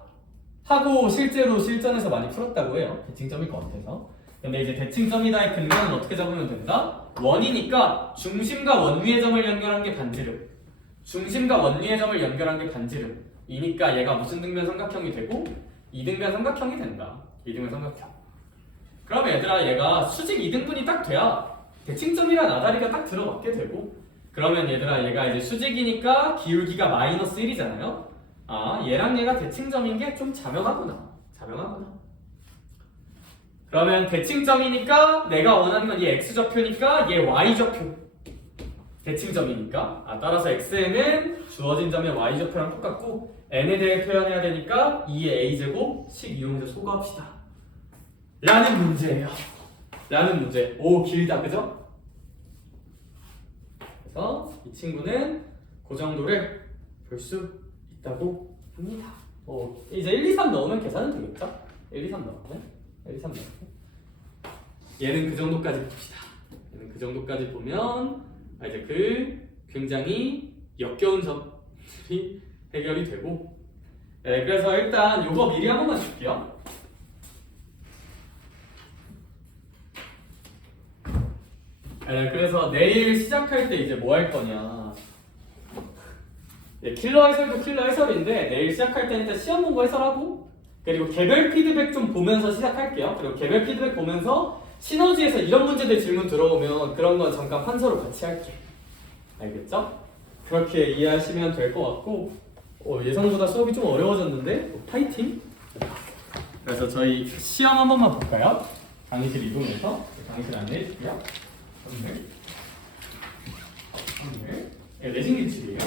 하고 실제로 실전에서 많이 풀었다고 해요. 대칭점일 것 같아서. 근데 이제 대칭점이다의 근거는 어떻게 잡으면 된다? 원이니까 중심과 원위의 점을 연결한 게 반지름. 중심과 원위의 점을 연결한 게 반지름. 이니까 얘가 무슨 등변 삼각형이 되고 이등변 삼각형이 된다. 이등변 삼각형. 그럼 얘들아 얘가 수직 이등분이 딱 돼야 대칭점이란 아다리가 딱 들어맞게 되고 그러면 얘들아 얘가 이제 수직이니까 기울기가 마이너스 1이잖아요. 얘랑 얘가 대칭점인 게 좀 자명하구나. 그러면 대칭점이니까 내가 원하는 건 얘 x좌표니까 얘 y좌표. 대칭점이니까 따라서 xn은 주어진 점의 y좌표랑 똑같고 n에 대해 표현해야 되니까 2의 a제곱 식 이용해서 소거합시다 라는 문제예요. 오 길다 그죠? 그래서 이 친구는 그 정도를 볼 수 있다고 합니다. 이제 1, 2, 3 넣으면 계산은 되겠죠? 1, 2, 3 넣으면 얘는 그 정도까지 봅시다. 얘는 그 정도까지 보면 이제 그 굉장히 역겨운 점들이 해결이 되고 그래서 일단 요거 미리 한 번만 줄게요. 그래서 내일 시작할 때 이제 뭐 할 거냐 킬러 해설도 킬러 해설인데 내일 시작할 때는 일단 시험 본거 해설하고 그리고 개별 피드백 좀 보면서 시작할게요. 그리고 개별 피드백 보면서 시너지에서 이런 문제들 질문 들어오면 그런 건 잠깐 판서로 같이 할게. 알겠죠? 그렇게 이해하시면 될 것 같고 예상보다 수업이 좀 어려워졌는데 파이팅! 그래서 저희 시험 한 번만 볼까요? 강의실 이동해서 강의실 안내해 줄게요. 오늘 레진 기출이에요.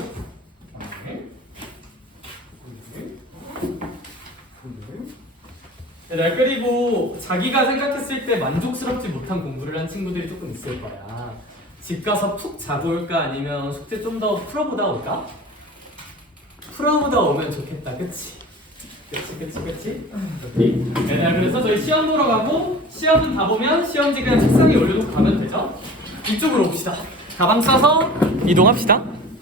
그리고 자기가 생각했을 때 만족스럽지 못한 공부를 한 친구들이 조금 있을 거야. 집 가서 푹 자고 올까 아니면 숙제 좀 더 풀어보다 올까? 풀어보다 시험보다 오면 좋겠다. 그치? 그치? 오케이. 얘들아, 그래서 저희 시험 보러 가고 시험은 다 보면 시험지 그냥 책상에 올려놓고 가면 되죠? 이쪽으로 옵시다. 가방 싸서 이동합시다.